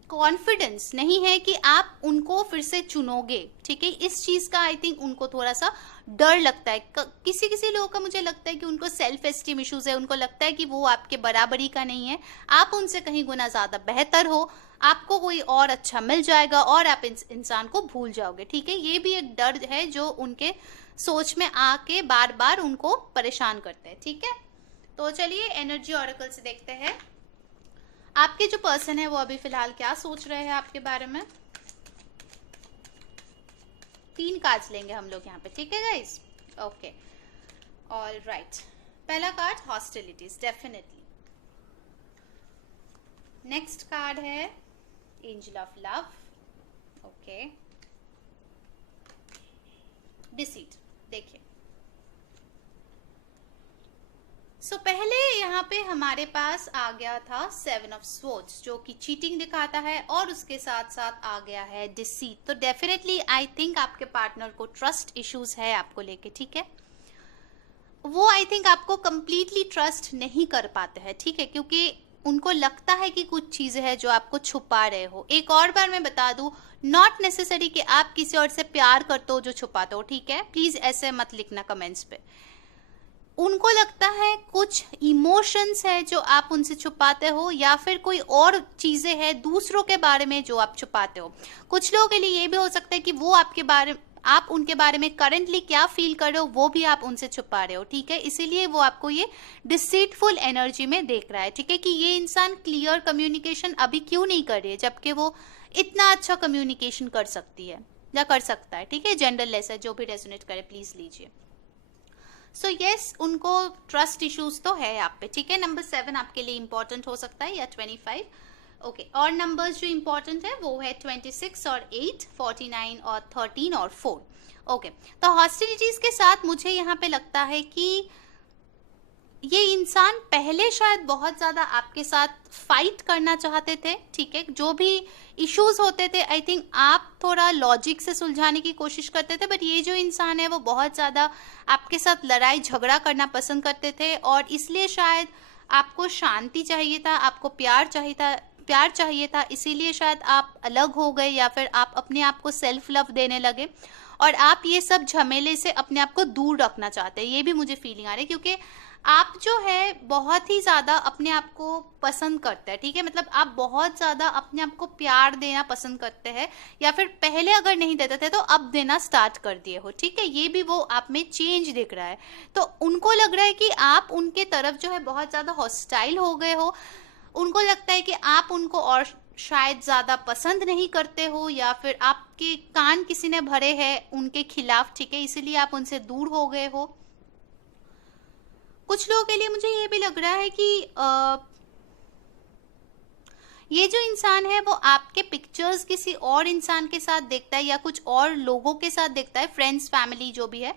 कॉन्फिडेंस नहीं है कि आप उनको फिर से चुनोगे, ठीक है। इस चीज का आई थिंक उनको थोड़ा सा डर लगता है। किसी किसी लोगों का मुझे लगता है कि उनको सेल्फ एस्टीम इश्यूज है, उनको लगता है कि वो आपके बराबरी का नहीं है, आप उनसे कहीं गुना ज्यादा बेहतर हो, आपको कोई और अच्छा मिल जाएगा और आप इंसान को भूल जाओगे, ठीक है। ये भी एक डर है जो उनके सोच में आके बार बार उनको परेशान करते हैं, ठीक है। तो चलिए एनर्जी ऑरेकल से देखते हैं आपके जो पर्सन है वो अभी फिलहाल क्या सोच रहे हैं आपके बारे में? 3 कार्ड्स लेंगे हम लोग यहाँ पे, ठीक है गाइस? Okay, all right. पहला card hostilities, definitely. Next card है angel of love, okay. Deceit, देखिए। सो पहले यहाँ पे हमारे पास आ गया था 7 ऑफ स्वॉर्ड्स, जो कि चीटिंग दिखाता है, और उसके साथ साथ आ गया है डिसीट। तो डेफिनेटली आई थिंक आपके पार्टनर को ट्रस्ट इश्यूज है आपको लेके, ठीक है? वो आई थिंक आपको कंप्लीटली ट्रस्ट नहीं कर पाते हैं, ठीक है? क्योंकि उनको लगता है कि कुछ चीजें हैं जो आपको छुपा रहे हो। एक और बार मैं बता दूं, नॉट नेसेसरी कि आप किसी और से प्यार करते हो जो छुपाते हो, ठीक है? प्लीज ऐसे मत लिखना कमेंट्स पे। उनको लगता है कुछ इमोशंस है जो आप उनसे छुपाते हो, या फिर कोई और चीजें हैं दूसरों के बारे में जो आप छुपाते हो। कुछ लोगों के लिए ये भी हो सकता है कि वो आप उनके बारे में करंटली क्या फील कर रहे हो वो भी आप उनसे छुपा रहे हो, ठीक है? इसीलिए वो आपको ये डिसीटफुल एनर्जी में देख रहा है, ठीक है? कि ये इंसान क्लियर कम्युनिकेशन अभी क्यों नहीं कर रही है, जबकि वो इतना अच्छा कम्युनिकेशन कर सकती है या कर सकता है, ठीक है? जेंडरलेस है, जो भी रेजोनेट करे प्लीज लीजिए। सो यस, उनको ट्रस्ट इश्यूज तो है आप पे, ठीक है? नंबर 7 आपके लिए इंपॉर्टेंट हो सकता है, या 25। ओके, और नंबर्स जो इंपॉर्टेंट है वो है 26 और 8, 49 और 13 और 4। ओके, तो हॉस्टिलिटीज के साथ मुझे यहाँ पे लगता है कि ये इंसान पहले शायद बहुत ज्यादा आपके साथ फाइट करना चाहते थे, ठीक है? जो भी इश्यूज होते थे आई थिंक आप थोड़ा लॉजिक से सुलझाने की कोशिश करते थे, बट ये जो इंसान है वो बहुत ज्यादा आपके साथ लड़ाई झगड़ा करना पसंद करते थे, और इसलिए शायद आपको शांति चाहिए था, आपको प्यार चाहिए था, इसीलिए शायद आप अलग हो गए, या फिर आप अपने आप को सेल्फ लव देने लगे, और आप ये सब झमेले से अपने आप को दूर रखना चाहते हैं। ये भी मुझे फीलिंग आ रही है, क्योंकि आप जो है बहुत ही ज्यादा अपने आप को पसंद करते हैं, ठीक है? मतलब आप बहुत ज्यादा अपने आप को प्यार देना पसंद करते हैं, या फिर पहले अगर नहीं देते थे तो अब देना स्टार्ट कर दिए हो, ठीक है? ये भी वो आप में चेंज दिख रहा है। तो उनको लग रहा है कि आप उनके तरफ जो है बहुत ज्यादा हॉस्टाइल हो गए हो। उनको लगता है कि आप उनको और शायद ज्यादा पसंद नहीं करते हो, या फिर आपके कान किसी ने भरे हैं उनके खिलाफ, ठीक है? इसीलिए आप उनसे दूर हो गए हो। कुछ लोगों के लिए मुझे ये भी लग रहा है कि ये जो इंसान है वो आपके पिक्चर्स किसी और इंसान के साथ देखता है, या कुछ और लोगों के साथ देखता है, फ्रेंड्स फैमिली जो भी है,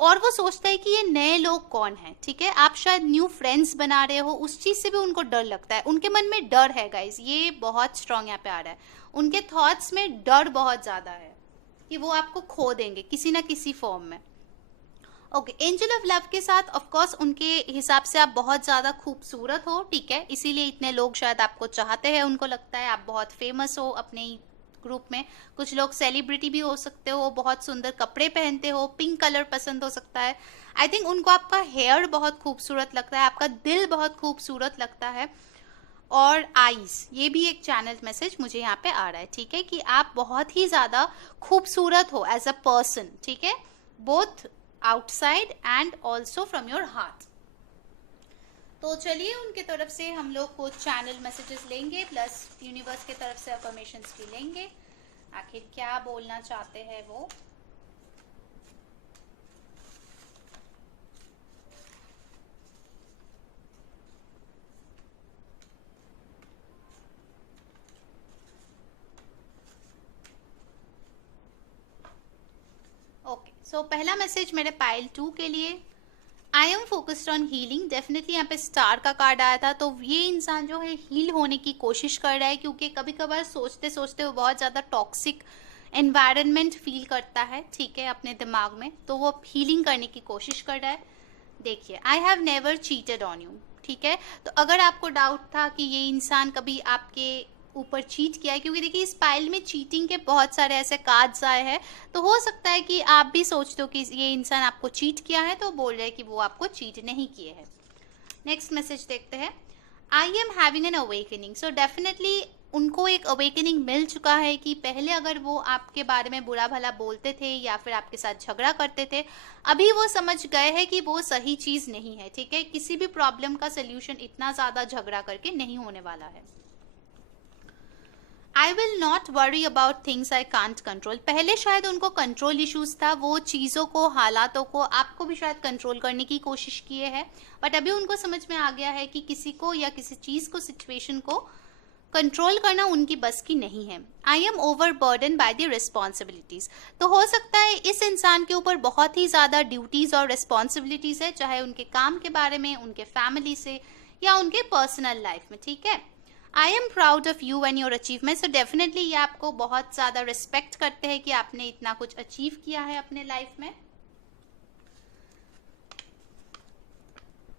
और वो सोचता है कि ये नए लोग कौन है, ठीक है? आप शायद न्यू फ्रेंड्स बना रहे हो, उस चीज से भी उनको डर लगता है। उनके मन में डर है गाइज, ये बहुत स्ट्रांग यहाँ पे आ रहा है। उनके थॉट्स में डर बहुत ज्यादा है कि वो आपको खो देंगे किसी ना किसी फॉर्म में। ओके, एंजल ऑफ लव के साथ ऑफ कोर्स उनके हिसाब से आप बहुत ज्यादा खूबसूरत हो, ठीक है? इसीलिए इतने लोग शायद आपको चाहते हैं। उनको लगता है आप बहुत फेमस हो अपने ही ग्रुप में। कुछ लोग सेलिब्रिटी भी हो सकते हो, बहुत सुंदर कपड़े पहनते हो, पिंक कलर पसंद हो सकता है। आई थिंक उनको आपका हेयर बहुत खूबसूरत लगता है, आपका दिल बहुत खूबसूरत लगता है, और आईज, ये भी एक चैनल मैसेज मुझे यहाँ पे आ रहा है, ठीक है? कि आप बहुत ही ज्यादा खूबसूरत हो एज अ पर्सन, ठीक है? Both outside and also from your heart. तो चलिए उनके तरफ से हम लोग कुछ चैनल मैसेजेस लेंगे, प्लस यूनिवर्स की तरफ से अफर्मेशंस भी लेंगे, आखिर क्या बोलना चाहते हैं वो। ओके, सो पहला मैसेज मेरे पाइल 2 के लिए, I am focused on healing. Definitely यहाँ पे स्टार का कार्ड आया था, तो ये इंसान जो है हील होने की कोशिश कर रहा है, क्योंकि कभी कभार सोचते सोचते वो बहुत ज्यादा टॉक्सिक एनवायरनमेंट फील करता है, ठीक है? अपने दिमाग में, तो वो हीलिंग करने की कोशिश कर रहा है। देखिए, I have never cheated on you, ठीक है? तो अगर आपको डाउट था कि ये इंसान कभी आपके ऊपर चीट किया है, क्योंकि देखिए इस पाइल में चीटिंग के बहुत सारे ऐसे कार्ड्स आए हैं, तो हो सकता है कि आप भी सोचते हो कि ये इंसान आपको चीट किया है, तो बोल रहे हैं कि वो आपको चीट नहीं किए हैं। नेक्स्ट मैसेज देखते हैं, I am having an awakening. So definitely उनको एक अवेकनिंग मिल चुका है कि पहले अगर वो आपके बारे में बुरा भला बोलते थे या फिर आपके साथ झगड़ा करते थे, अभी वो समझ गए हैं कि वो सही चीज नहीं है, ठीक है। किसी भी प्रॉब्लम का सोल्यूशन इतना ज्यादा झगड़ा करके नहीं होने वाला है। I will not worry about things I can't control. पहले शायद उनको कंट्रोल इश्यूज था, वो चीज़ों को, हालातों को, आपको भी शायद कंट्रोल करने की कोशिश किए हैं, बट अभी उनको समझ में आ गया है कि किसी को या किसी चीज़ को, सिचुएशन को कंट्रोल करना उनकी बस की नहीं है। I am over burden by the responsibilities. तो हो सकता है इस इंसान के ऊपर बहुत ही ज़्यादा ड्यूटीज और रिस्पॉन्सिबिलिटीज है, चाहे उनके काम के बारे में, उनके फैमिली से या उनके पर्सनल लाइफ में, ठीक है। I am proud of you and your achievement. So definitely ये आपको बहुत ज़्यादा रिस्पेक्ट करते हैं कि आपने इतना कुछ अचीव किया है अपने लाइफ में।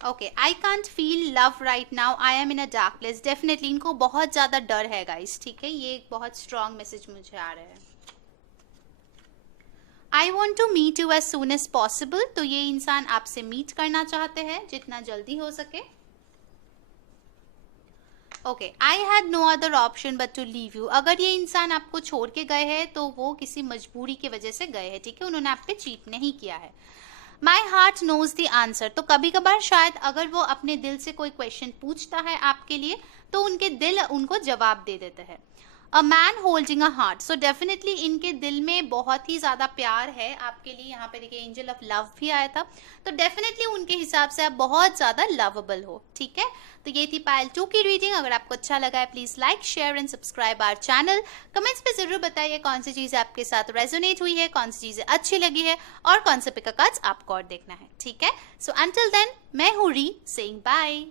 Okay, I can't feel love right now, I am in a dark place. Definitely इनको बहुत ज़्यादा डर है गाइस, ठीक है। ये एक बहुत स्ट्रॉन्ग मैसेज मुझे आ रहा है। I want to meet you as soon as possible. तो ये इंसान आपसे मीट करना चाहते हैं जितना जल्दी हो सके। Okay, I had no other option but to leave you. अगर ये इंसान आपको छोड़ के गए हैं तो वो किसी मजबूरी की वजह से गए हैं, ठीक है। उन्होंने आप पे चीट नहीं किया है। My heart knows the answer. तो कभी कभार शायद अगर वो अपने दिल से कोई क्वेश्चन पूछता है आपके लिए तो उनके दिल उनको जवाब दे देते हैं। A man holding a heart. So definitely इनके दिल में बहुत ही ज्यादा प्यार है आपके लिए। यहाँ पे देखिए एंजल ऑफ लव भी आया था, तो डेफिनेटली उनके हिसाब से आप बहुत ज्यादा लवेबल हो, ठीक है। तो ये थी पायल 2 की रीडिंग। अगर आपको अच्छा लगा है please like, share and subscribe our channel. Comments पे जरूर बताइए कौन सी चीजें आपके साथ रेजोनेट हुई है, कौन सी चीजें अच्छी लगी है और कौन से पिक कार्ड्स आपको और देखना है, ठीक है। सो अंटिल देन, मैं हूँ re saying bye.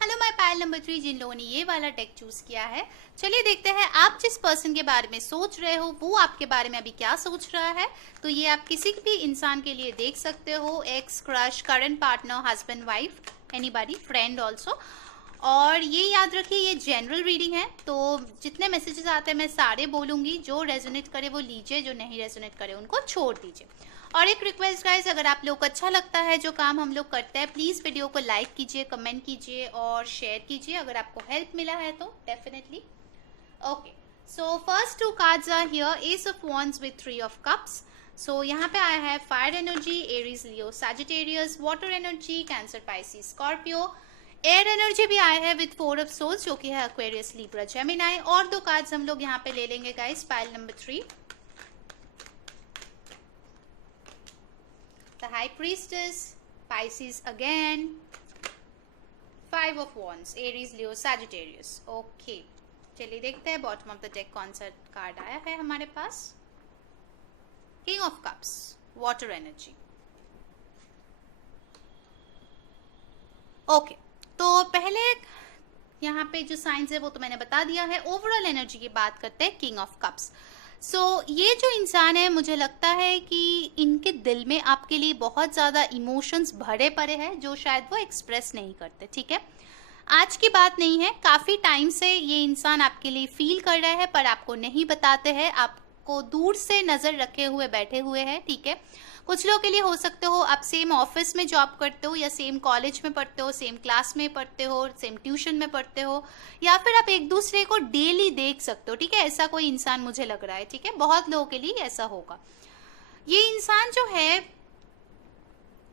Hello my pile number 3, जिन लोगों ने ये वाला डेक चूज किया है, चलिए देखते हैं आप जिस पर्सन के बारे में सोच रहे हो वो आपके बारे में अभी क्या सोच रहा है। तो ये आप किसी भी इंसान के लिए देख सकते हो, x, crush, current partner, husband, wife, anybody, friend also. और ये याद रखिए ये जनरल रीडिंग है, तो जितने मैसेजेस आते हैं मैं सारे बोलूंगी। जो रेजोनेट करे वो लीजिए, जो नहीं रेजोनेट करे उनको छोड़ दीजिए। और एक रिक्वेस्ट गाइस, अगर आप लोग को अच्छा लगता है जो काम हम लोग करते हैं, प्लीज वीडियो को लाइक कीजिए, कमेंट कीजिए और शेयर कीजिए अगर आपको हेल्प मिला है तो definitely. Okay, so first 2 cards are here, ace of wands with 3 of cups. So यहाँ पे आया है fire energy, Aries, Leo, Sagittarius, water energy, Cancer, Pisces, Scorpio. Air energy भी आया है विद 4 ऑफ सोल्स जो कि है एक्वेरियस, लिब्रा, जेमिनी। और 2 कार्ड्स हम लोग यहाँ पे ले लेंगे guys, pile number 3, the High Priestess, Pisces again, 5 of Wands, Aries, Leo, Sagittarius. Okay, चलिए देखते हैं बॉटम ऑफ द डेक कौन सा कार्ड आया है हमारे पास। King of cups, water energy. Okay, तो पहले यहाँ पे जो साइंस है वो तो मैंने बता दिया है। ओवरऑल एनर्जी की बात करते हैं, किंग ऑफ कप्स। सो ये जो इंसान है मुझे लगता है कि इनके दिल में आपके लिए बहुत ज़्यादा इमोशंस भरे पड़े हैं जो शायद वो एक्सप्रेस नहीं करते, ठीक है। आज की बात नहीं है, काफ़ी टाइम से ये इंसान आपके लिए फील कर रहे हैं पर आपको नहीं बताते हैं, आपको दूर से नज़र रखे हुए बैठे हुए हैं, ठीक है। कुछ लोगों के लिए हो सकते हो आप सेम ऑफिस में जॉब करते हो या सेम कॉलेज में पढ़ते हो, सेम क्लास में पढ़ते हो, सेम ट्यूशन में पढ़ते हो, या फिर आप एक दूसरे को डेली देख सकते हो, ठीक है। ऐसा कोई इंसान मुझे लग रहा है, ठीक है। बहुत लोगों के लिए ऐसा होगा। ये इंसान जो है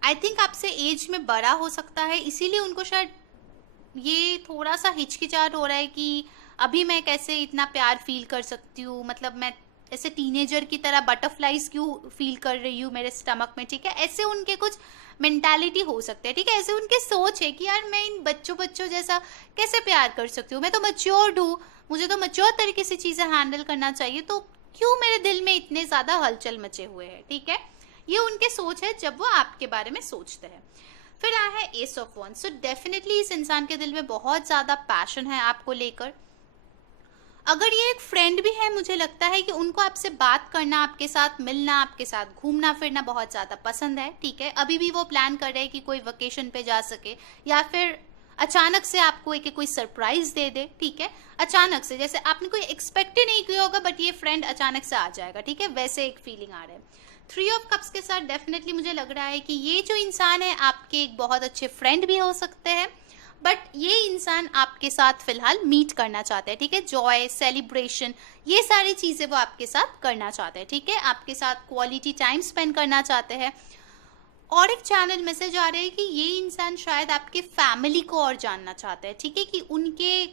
आई थिंक आपसे एज में बड़ा हो सकता है, इसीलिए उनको शायद ये थोड़ा सा हिचकिचाहट हो रहा है कि अभी मैं कैसे इतना प्यार फील कर सकती हूँ, मतलब मैं ऐसे टीनेजर की तरह बटरफ्लाईज क्यों फील कर रही हूँ मेरे स्टमक में, ठीक है। ऐसे उनके कुछ मेंटालिटी हो सकते हैं, ठीक है। ऐसे उनके सोच है कि यार मैं इन बच्चों जैसा कैसे प्यार कर सकती हूँ, मैं तो मैच्योर्ड हूँ, मुझे तो मैच्योर तरीके से चीजें हैंडल करना चाहिए, तो क्यों मेरे दिल में इतने ज्यादा हलचल मचे हुए हैं, ठीक है। ये उनके सोच है जब वो आपके बारे में सोचते हैं। फिर आया है S of wands. So definitely इस इंसान के दिल में बहुत ज्यादा पैशन है आपको लेकर। अगर ये एक फ्रेंड भी है, मुझे लगता है कि उनको आपसे बात करना, आपके साथ मिलना, आपके साथ घूमना फिरना बहुत ज़्यादा पसंद है, ठीक है। अभी भी वो प्लान कर रहे हैं कि कोई वेकेशन पे जा सके या फिर अचानक से आपको एक कोई सरप्राइज दे दे, ठीक है। अचानक से, जैसे आपने कोई एक्सपेक्ट ही नहीं किया होगा बट ये फ्रेंड अचानक से आ जाएगा, ठीक है, वैसे एक फीलिंग आ रहा है। 3 ऑफ कप्स के साथ डेफिनेटली मुझे लग रहा है कि ये जो इंसान है आपके एक बहुत अच्छे फ्रेंड भी हो सकते हैं, बट ये इंसान आपके साथ फिलहाल मीट करना चाहते हैं, ठीक है। जॉय, सेलिब्रेशन, ये सारी चीजें वो आपके साथ करना चाहते हैं, ठीक है। आपके साथ क्वालिटी टाइम स्पेंड करना चाहते हैं। और एक चैनल मैसेज आ रहा है कि ये इंसान शायद आपके फैमिली को और जानना चाहते हैं, ठीक है, कि उनके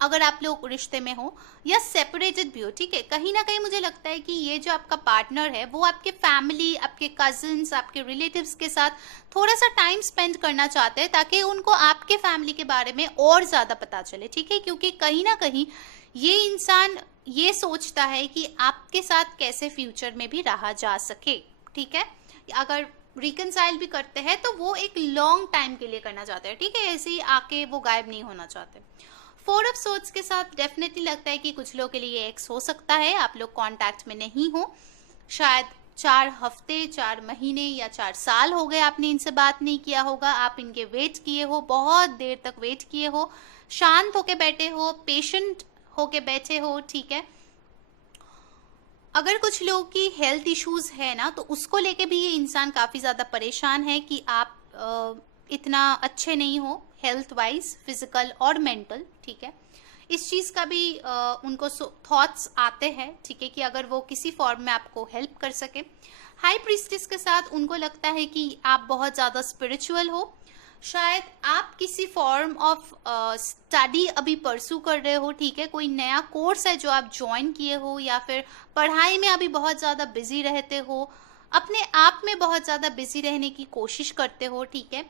अगर आप लोग रिश्ते में हो या सेपरेटेड भी हो, ठीक है, कहीं ना कहीं मुझे लगता है कि ये जो आपका पार्टनर है वो आपके फैमिली, आपके कजिन्स, आपके रिलेटिव्स के साथ थोड़ा सा टाइम स्पेंड करना चाहते हैं, ताकि उनको आपके फैमिली के बारे में और ज्यादा पता चले, ठीक है। क्योंकि कहीं ना कहीं ये इंसान ये सोचता है कि आपके साथ कैसे फ्यूचर में भी रहा जा सके, ठीक है। अगर रिकनसाइल भी करते हैं तो वो एक लॉन्ग टाइम के लिए करना चाहते हैं, ठीक है, ऐसे ही आके वो गायब नहीं होना चाहते। 4 ऑफ सोर्ड्स के साथ डेफिनेटली लगता है कि कुछ लोगों के लिए एक्स हो सकता है, आप लोग कांटेक्ट में नहीं हो, शायद 4 हफ्ते, 4 महीने या 4 साल हो गए आपने इनसे बात नहीं किया होगा, आप इनके वेट किए हो, बहुत देर तक वेट किए हो, शांत होके बैठे हो, पेशेंट होके बैठे हो, ठीक है। अगर कुछ लोगों की हेल्थ इश्यूज है ना, तो उसको लेके भी ये इंसान काफी ज्यादा परेशान है कि आप इतना अच्छे नहीं हो हेल्थ वाइज, फिजिकल और मेंटल, ठीक है। इस चीज का भी उनको थॉट्स आते हैं, ठीक है, कि अगर वो किसी फॉर्म में आपको हेल्प कर सके। हाई प्रीस्टिस के साथ उनको लगता है कि आप बहुत ज्यादा स्पिरिचुअल हो, शायद आप किसी फॉर्म ऑफ स्टडी अभी परसू कर रहे हो, ठीक है, कोई नया कोर्स है जो आप ज्वाइन किए हो, या फिर पढ़ाई में अभी बहुत ज्यादा बिजी रहते हो, अपने आप में बहुत ज्यादा बिजी रहने की कोशिश करते हो, ठीक है।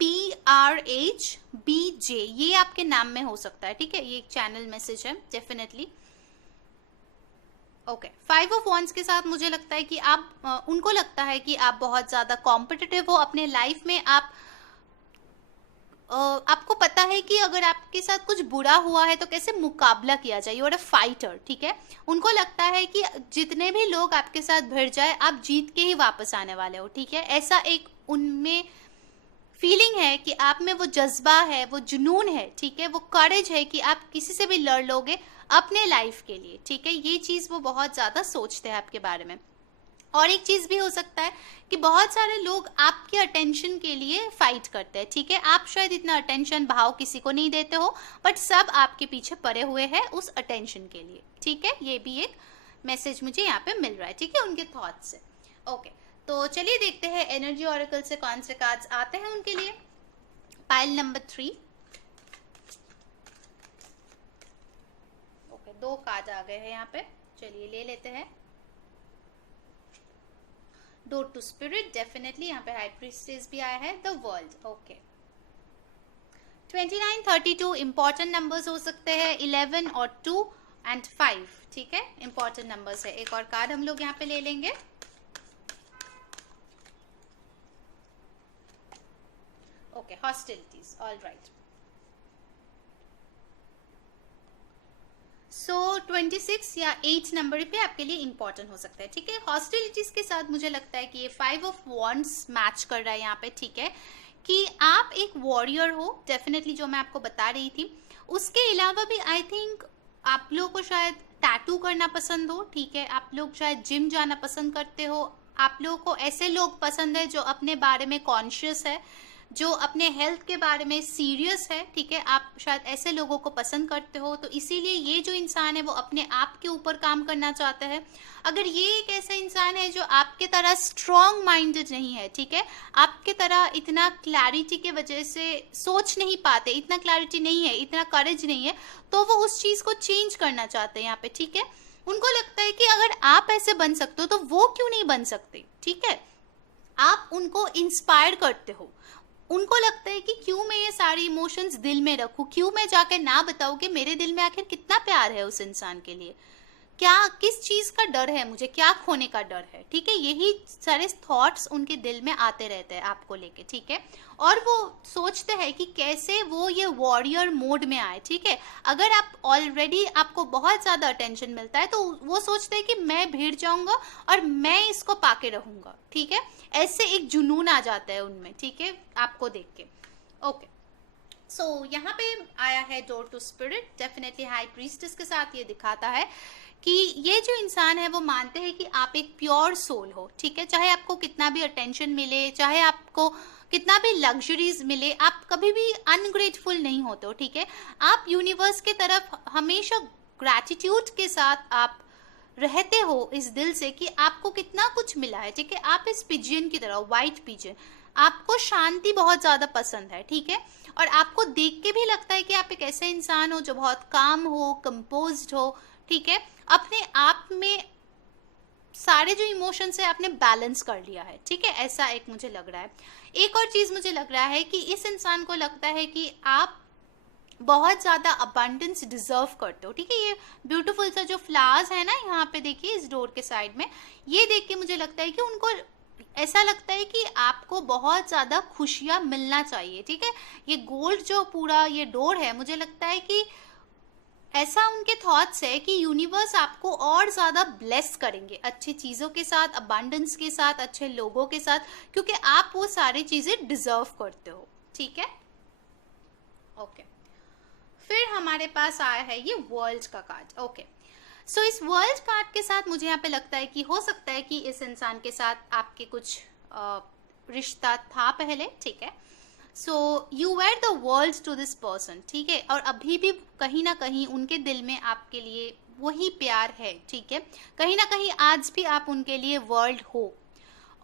PRHBJ ये आपके नाम में हो सकता है, ठीक है, ये एक चैनल मैसेज है डेफिनेटली। ओके, 5 ऑफ वॉन्ड्स के साथ मुझे लगता है कि आप उनको लगता है कि आप बहुत ज्यादा कॉम्पिटिटिव हो अपने लाइफ में। आपको पता है कि अगर आपके साथ कुछ बुरा हुआ है तो कैसे मुकाबला किया जाए, यू आर अ फाइटर, ठीक है। उनको लगता है कि जितने भी लोग आपके साथ भिड़ जाए आप जीत के ही वापस आने वाले हो, ठीक है। ऐसा एक उनमें फीलिंग है कि आप में वो जज्बा है, वो जुनून है, ठीक है, वो करेज है कि आप किसी से भी लड़ लोगे अपने लाइफ के लिए, ठीक है। ये चीज वो बहुत ज्यादा सोचते हैं आपके बारे में। और एक चीज भी हो सकता है कि बहुत सारे लोग आपके अटेंशन के लिए फाइट करते हैं, ठीक है। आप शायद इतना अटेंशन भाव किसी को नहीं देते हो, बट सब आपके पीछे पड़े हुए हैं उस अटेंशन के लिए, ठीक है। ये भी एक मैसेज मुझे यहाँ पे मिल रहा है, ठीक है, उनके थॉट्स से। ओके, तो चलिए देखते हैं एनर्जी ऑरेकल से कौन से कार्ड्स आते हैं उनके लिए। Pile number 3। ओके, 2 कार्ड आ गए हैं यहाँ पे, चलिए ले लेते हैं। डोर टू स्पिरिट, डेफिनेटली यहाँ पे हाई प्रीस्टेस भी आया है, the world. Okay, 29, 32 important numbers हो सकते हैं, 11 और 2 एंड 5, ठीक है, इंपॉर्टेंट नंबर्स है। एक और कार्ड हम लोग यहाँ पे ले लेंगे। Okay, hostilities, all right. So 26 या 8 नंबर पे आपके लिए इंपॉर्टेंट हो सकता है, ठीक है। हॉस्टिलिटीज के साथ मुझे लगता है कि ये 5 ऑफ वॉन्ड्स मैच कर रहा है यहाँ पे, ठीक है, कि आप एक वॉरियर हो, डेफिनेटली, जो मैं आपको बता रही थी। उसके अलावा भी आई थिंक आप लोगों को शायद टैटू करना पसंद हो, ठीक है, आप लोग शायद जिम जाना पसंद करते हो, आप लोगों को ऐसे लोग पसंद है जो अपने बारे में कॉन्शियस है, जो अपने हेल्थ के बारे में सीरियस है, ठीक है, आप शायद ऐसे लोगों को पसंद करते हो। तो इसीलिए ये जो इंसान है वो अपने आप के ऊपर काम करना चाहता है। अगर ये एक ऐसा इंसान है जो आपके तरह स्ट्रॉन्ग माइंडेड नहीं है, ठीक है, आपके तरह इतना क्लैरिटी के वजह से सोच नहीं पाते, इतना क्लैरिटी नहीं है, इतना करेज नहीं है, तो वो उस चीज को चेंज करना चाहते हैं यहाँ पे, ठीक है। उनको लगता है कि अगर आप ऐसे बन सकते हो तो वो क्यों नहीं बन सकते, ठीक है। आप उनको इंस्पायर करते हो, उनको लगता है कि क्यों मैं ये सारे इमोशंस दिल में रखूं, क्यों मैं जाके ना बताऊं कि मेरे दिल में आखिर कितना प्यार है उस इंसान के लिए, क्या किस चीज का डर है मुझे, क्या खोने का डर है, ठीक है। यही सारे थॉट्स उनके दिल में आते रहते हैं आपको लेके, ठीक है। और वो सोचते हैं कि कैसे वो ये वॉरियर मोड में आए, ठीक है। अगर आप ऑलरेडी आपको बहुत ज्यादा अटेंशन मिलता है तो वो सोचते हैं कि मैं भिड़ जाऊंगा और मैं इसको पाके रहूंगा, ठीक है। ऐसे एक जुनून आ जाता है उनमें, ठीक है, आपको देख के। ओके, सो यहाँ पे आया है door to spirit, definitely high priestess के साथ ये दिखाता है कि ये जो इंसान है वो मानते हैं कि आप एक प्योर सोल हो, ठीक है। चाहे आपको कितना भी अटेंशन मिले, चाहे आपको कितना भी लग्जरीज मिले, आप कभी भी अनग्रेटफुल नहीं होते हो, ठीक है। आप यूनिवर्स के तरफ हमेशा ग्रैटिट्यूड के साथ आप रहते हो इस दिल से कि आपको कितना कुछ मिला है, ठीक है। आप इस पिजियन की तरह, व्हाइट पिजियन, आपको शांति बहुत ज्यादा पसंद है, ठीक है। और आपको देख के भी लगता है कि आप एक ऐसे इंसान हो जो बहुत काम हो, कंपोज्ड हो, ठीक है। अपने आप में सारे जो इमोशंस है आपने बैलेंस कर लिया है, ठीक है। ऐसा एक मुझे लग रहा है। एक और चीज मुझे लग रहा है कि इस इंसान को लगता है कि आप बहुत ज्यादा अबंडेंस डिजर्व करते हो, ठीक है। ये ब्यूटीफुल सा जो फ्लावर्स है ना यहाँ पे देखिए इस डोर के साइड में, ये देख के मुझे लगता है कि उनको ऐसा लगता है कि आपको बहुत ज्यादा खुशियां मिलना चाहिए, ठीक है। ये गोल्ड जो पूरा ये डोर है, मुझे लगता है कि ऐसा उनके थॉट्स है कि यूनिवर्स आपको और ज्यादा ब्लेस करेंगे अच्छी चीजों के साथ, अबंडेंस के साथ, अच्छे लोगों के साथ, क्योंकि आप वो सारी चीजें डिजर्व करते हो, ठीक है। ओके, फिर हमारे पास आया है ये वर्ल्ड का कार्ड। ओके, सो इस वर्ल्ड कार्ड के साथ मुझे यहाँ पे लगता है कि हो सकता है कि इस इंसान के साथ आपके कुछ रिश्ता था पहले, ठीक है। So you were the world to this person, ठीक है। और अभी भी कहीं ना कहीं उनके दिल में आपके लिए वही प्यार है, ठीक है। कहीं ना कहीं आज भी आप उनके लिए वर्ल्ड हो,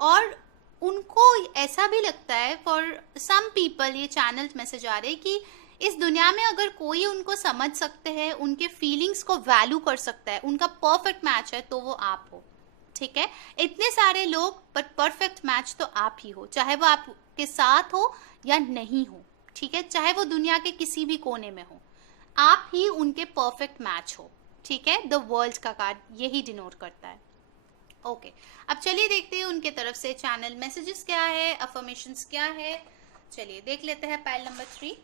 और उनको ऐसा भी लगता है, फॉर सम पीपल ये चैनल मैसेज आ रहे कि इस दुनिया में अगर कोई उनको समझ सकते हैं, उनके फीलिंग्स को वैल्यू कर सकता है, उनका परफेक्ट मैच है, तो वो आप हो, ठीक है। इतने सारे लोग, बट परफेक्ट मैच तो आप ही हो, चाहे वो आपके साथ हो या नहीं हो, ठीक है। चाहे वो दुनिया के किसी भी कोने में हो, आप ही उनके परफेक्ट मैच हो, ठीक है। द वर्ल्ड का कार्ड यही डिनोट करता है। ओके, अब चलिए देखते हैं उनके तरफ से चैनल मैसेजेस क्या है, अफर्मेशंस क्या है। चलिए देख लेते हैं पाइल नंबर 3।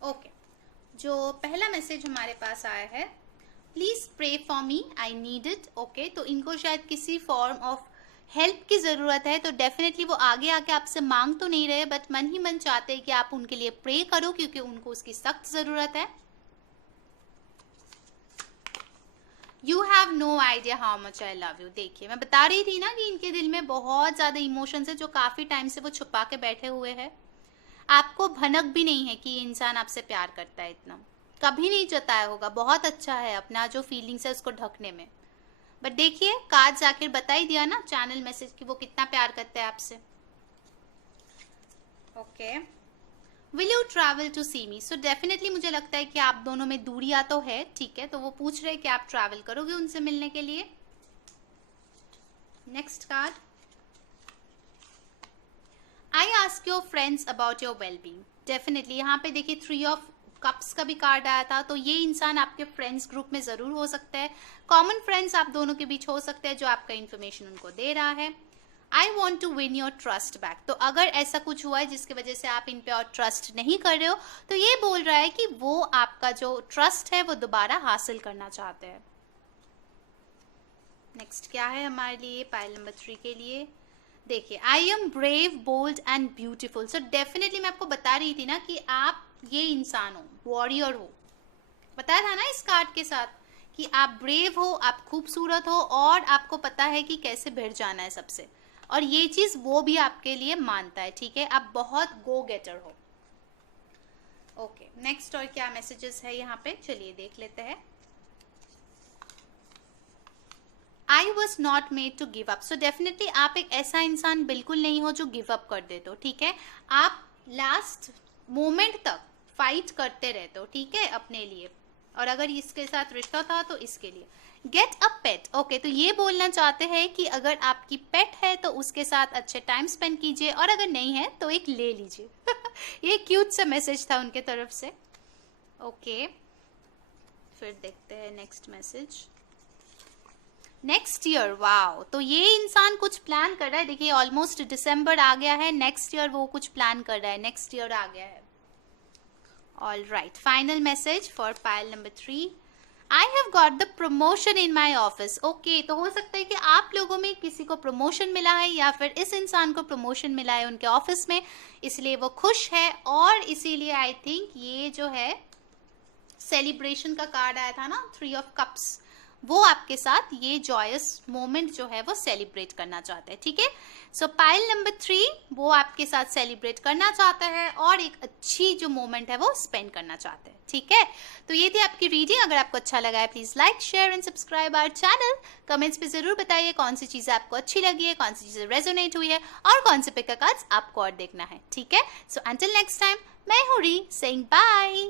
ओके, जो पहला मैसेज हमारे पास आया है, please pray for me, I need it. Okay, तो इनको शायद किसी फॉर्म ऑफ हेल्प की जरूरत है, तो डेफिनेटली वो आगे आके आपसे मांग तो नहीं रहे, बट मन ही मन चाहते हैं कि आप उनके लिए प्रे करो, क्योंकि उनको उसकी सख्त जरूरत है। You have no idea how much I love you. देखिए, मैं बता रही थी ना कि इनके दिल में बहुत ज्यादा इमोशंस है जो काफी टाइम से वो छुपा के बैठे हुए हैं। आपको भनक भी नहीं है कि ये इंसान आपसे प्यार करता है, इतना कभी नहीं जताया होगा। बहुत अच्छा है अपना जो फीलिंग्स है उसको ढकने में, बट देखिए कार्ड्स आखिर बता ही दिया ना चैनल मैसेज कि वो कितना प्यार करते हैं आपसे। Okay, will you travel to see me. So definitely मुझे लगता है कि आप दोनों में दूरियां तो है, ठीक है। तो वो पूछ रहे हैं कि आप ट्रैवल करोगे उनसे मिलने के लिए। Next card, I ask your friends about your wellbeing. Definitely यहाँ पे देखिए 3 ऑफ कप्स का भी कार्ड आया था, तो ये इंसान आपके फ्रेंड्स ग्रुप में जरूर हो सकता है। कॉमन फ्रेंड्स आप दोनों के बीच हो सकते हैं जो आपका इन्फॉर्मेशन उनको दे रहा है। I want to win your trust back. तो अगर ऐसा कुछ हुआ है जिसकी वजह से आप इन पे और ट्रस्ट नहीं कर रहे हो, तो ये बोल रहा है कि वो आपका जो ट्रस्ट है वो दोबारा हासिल करना चाहते हैं। नेक्स्ट क्या है हमारे लिए पाइल नंबर 3 के लिए। देखिए, I am brave, bold and beautiful. So definitely मैं आपको बता रही थी ना कि आप ये इंसान हो, वॉरियर हो। बताया था ना इस कार्ड के साथ कि आप ब्रेव हो, आप खूबसूरत हो, और आपको पता है कि कैसे भिड़ जाना है सबसे, और ये चीज वो भी आपके लिए मानता है, ठीक है। आप बहुत गो गेटर हो। ओके, नेक्स्ट और क्या मैसेजेस है यहाँ पे, चलिए देख लेते हैं। I was not made to give up. So definitely आप एक ऐसा इंसान बिल्कुल नहीं हो जो गिव अप कर देते हो, ठीक है। आप लास्ट मोमेंट तक फाइट करते रहते हो, ठीक है, अपने लिए, और अगर इसके साथ रिश्ता था तो इसके लिए। Get a pet. ओके, तो ये बोलना चाहते हैं कि अगर आपकी पेट है तो उसके साथ अच्छे टाइम स्पेंड कीजिए, और अगर नहीं है तो एक ले लीजिए। ये क्यूट सा मैसेज था उनके तरफ से। ओके, फिर देखते हैं next message. Next year, wow, तो ये इंसान कुछ प्लान कर रहा है। देखिए ऑलमोस्ट दिसंबर आ गया है, नेक्स्ट ईयर वो कुछ प्लान कर रहा है, नेक्स्ट ईयर आ गया है। All right, final message for pile number 3। I have got the promotion in my office. Okay, तो हो सकता है कि आप लोगों में किसी को प्रमोशन मिला है या फिर इस इंसान को प्रमोशन मिला है उनके ऑफिस में, इसलिए वो खुश है और इसीलिए आई थिंक ये जो है सेलिब्रेशन का कार्ड आया था ना, 3 ऑफ कप्स, वो आपके साथ ये जॉयस मोमेंट जो है वो सेलिब्रेट करना चाहते हैं। ठीक है, सो पाइल नंबर 3 वो आपके साथ सेलिब्रेट करना चाहता है और एक अच्छी जो मोमेंट है वो स्पेंड करना चाहते हैं। ठीक है, तो ये थी आपकी रीडिंग। अगर आपको अच्छा लगा है please like share and subscribe our channel. Comments पे जरूर बताइए कौन सी चीजें आपको अच्छी लगी है, कौन सी चीजें रेजोनेट हुई है और कौन से पिक कार्ड्स आपको और देखना है। ठीक है, सो अंटिल नेक्स्ट टाइम, मैं हूँ री सेइंग बाय।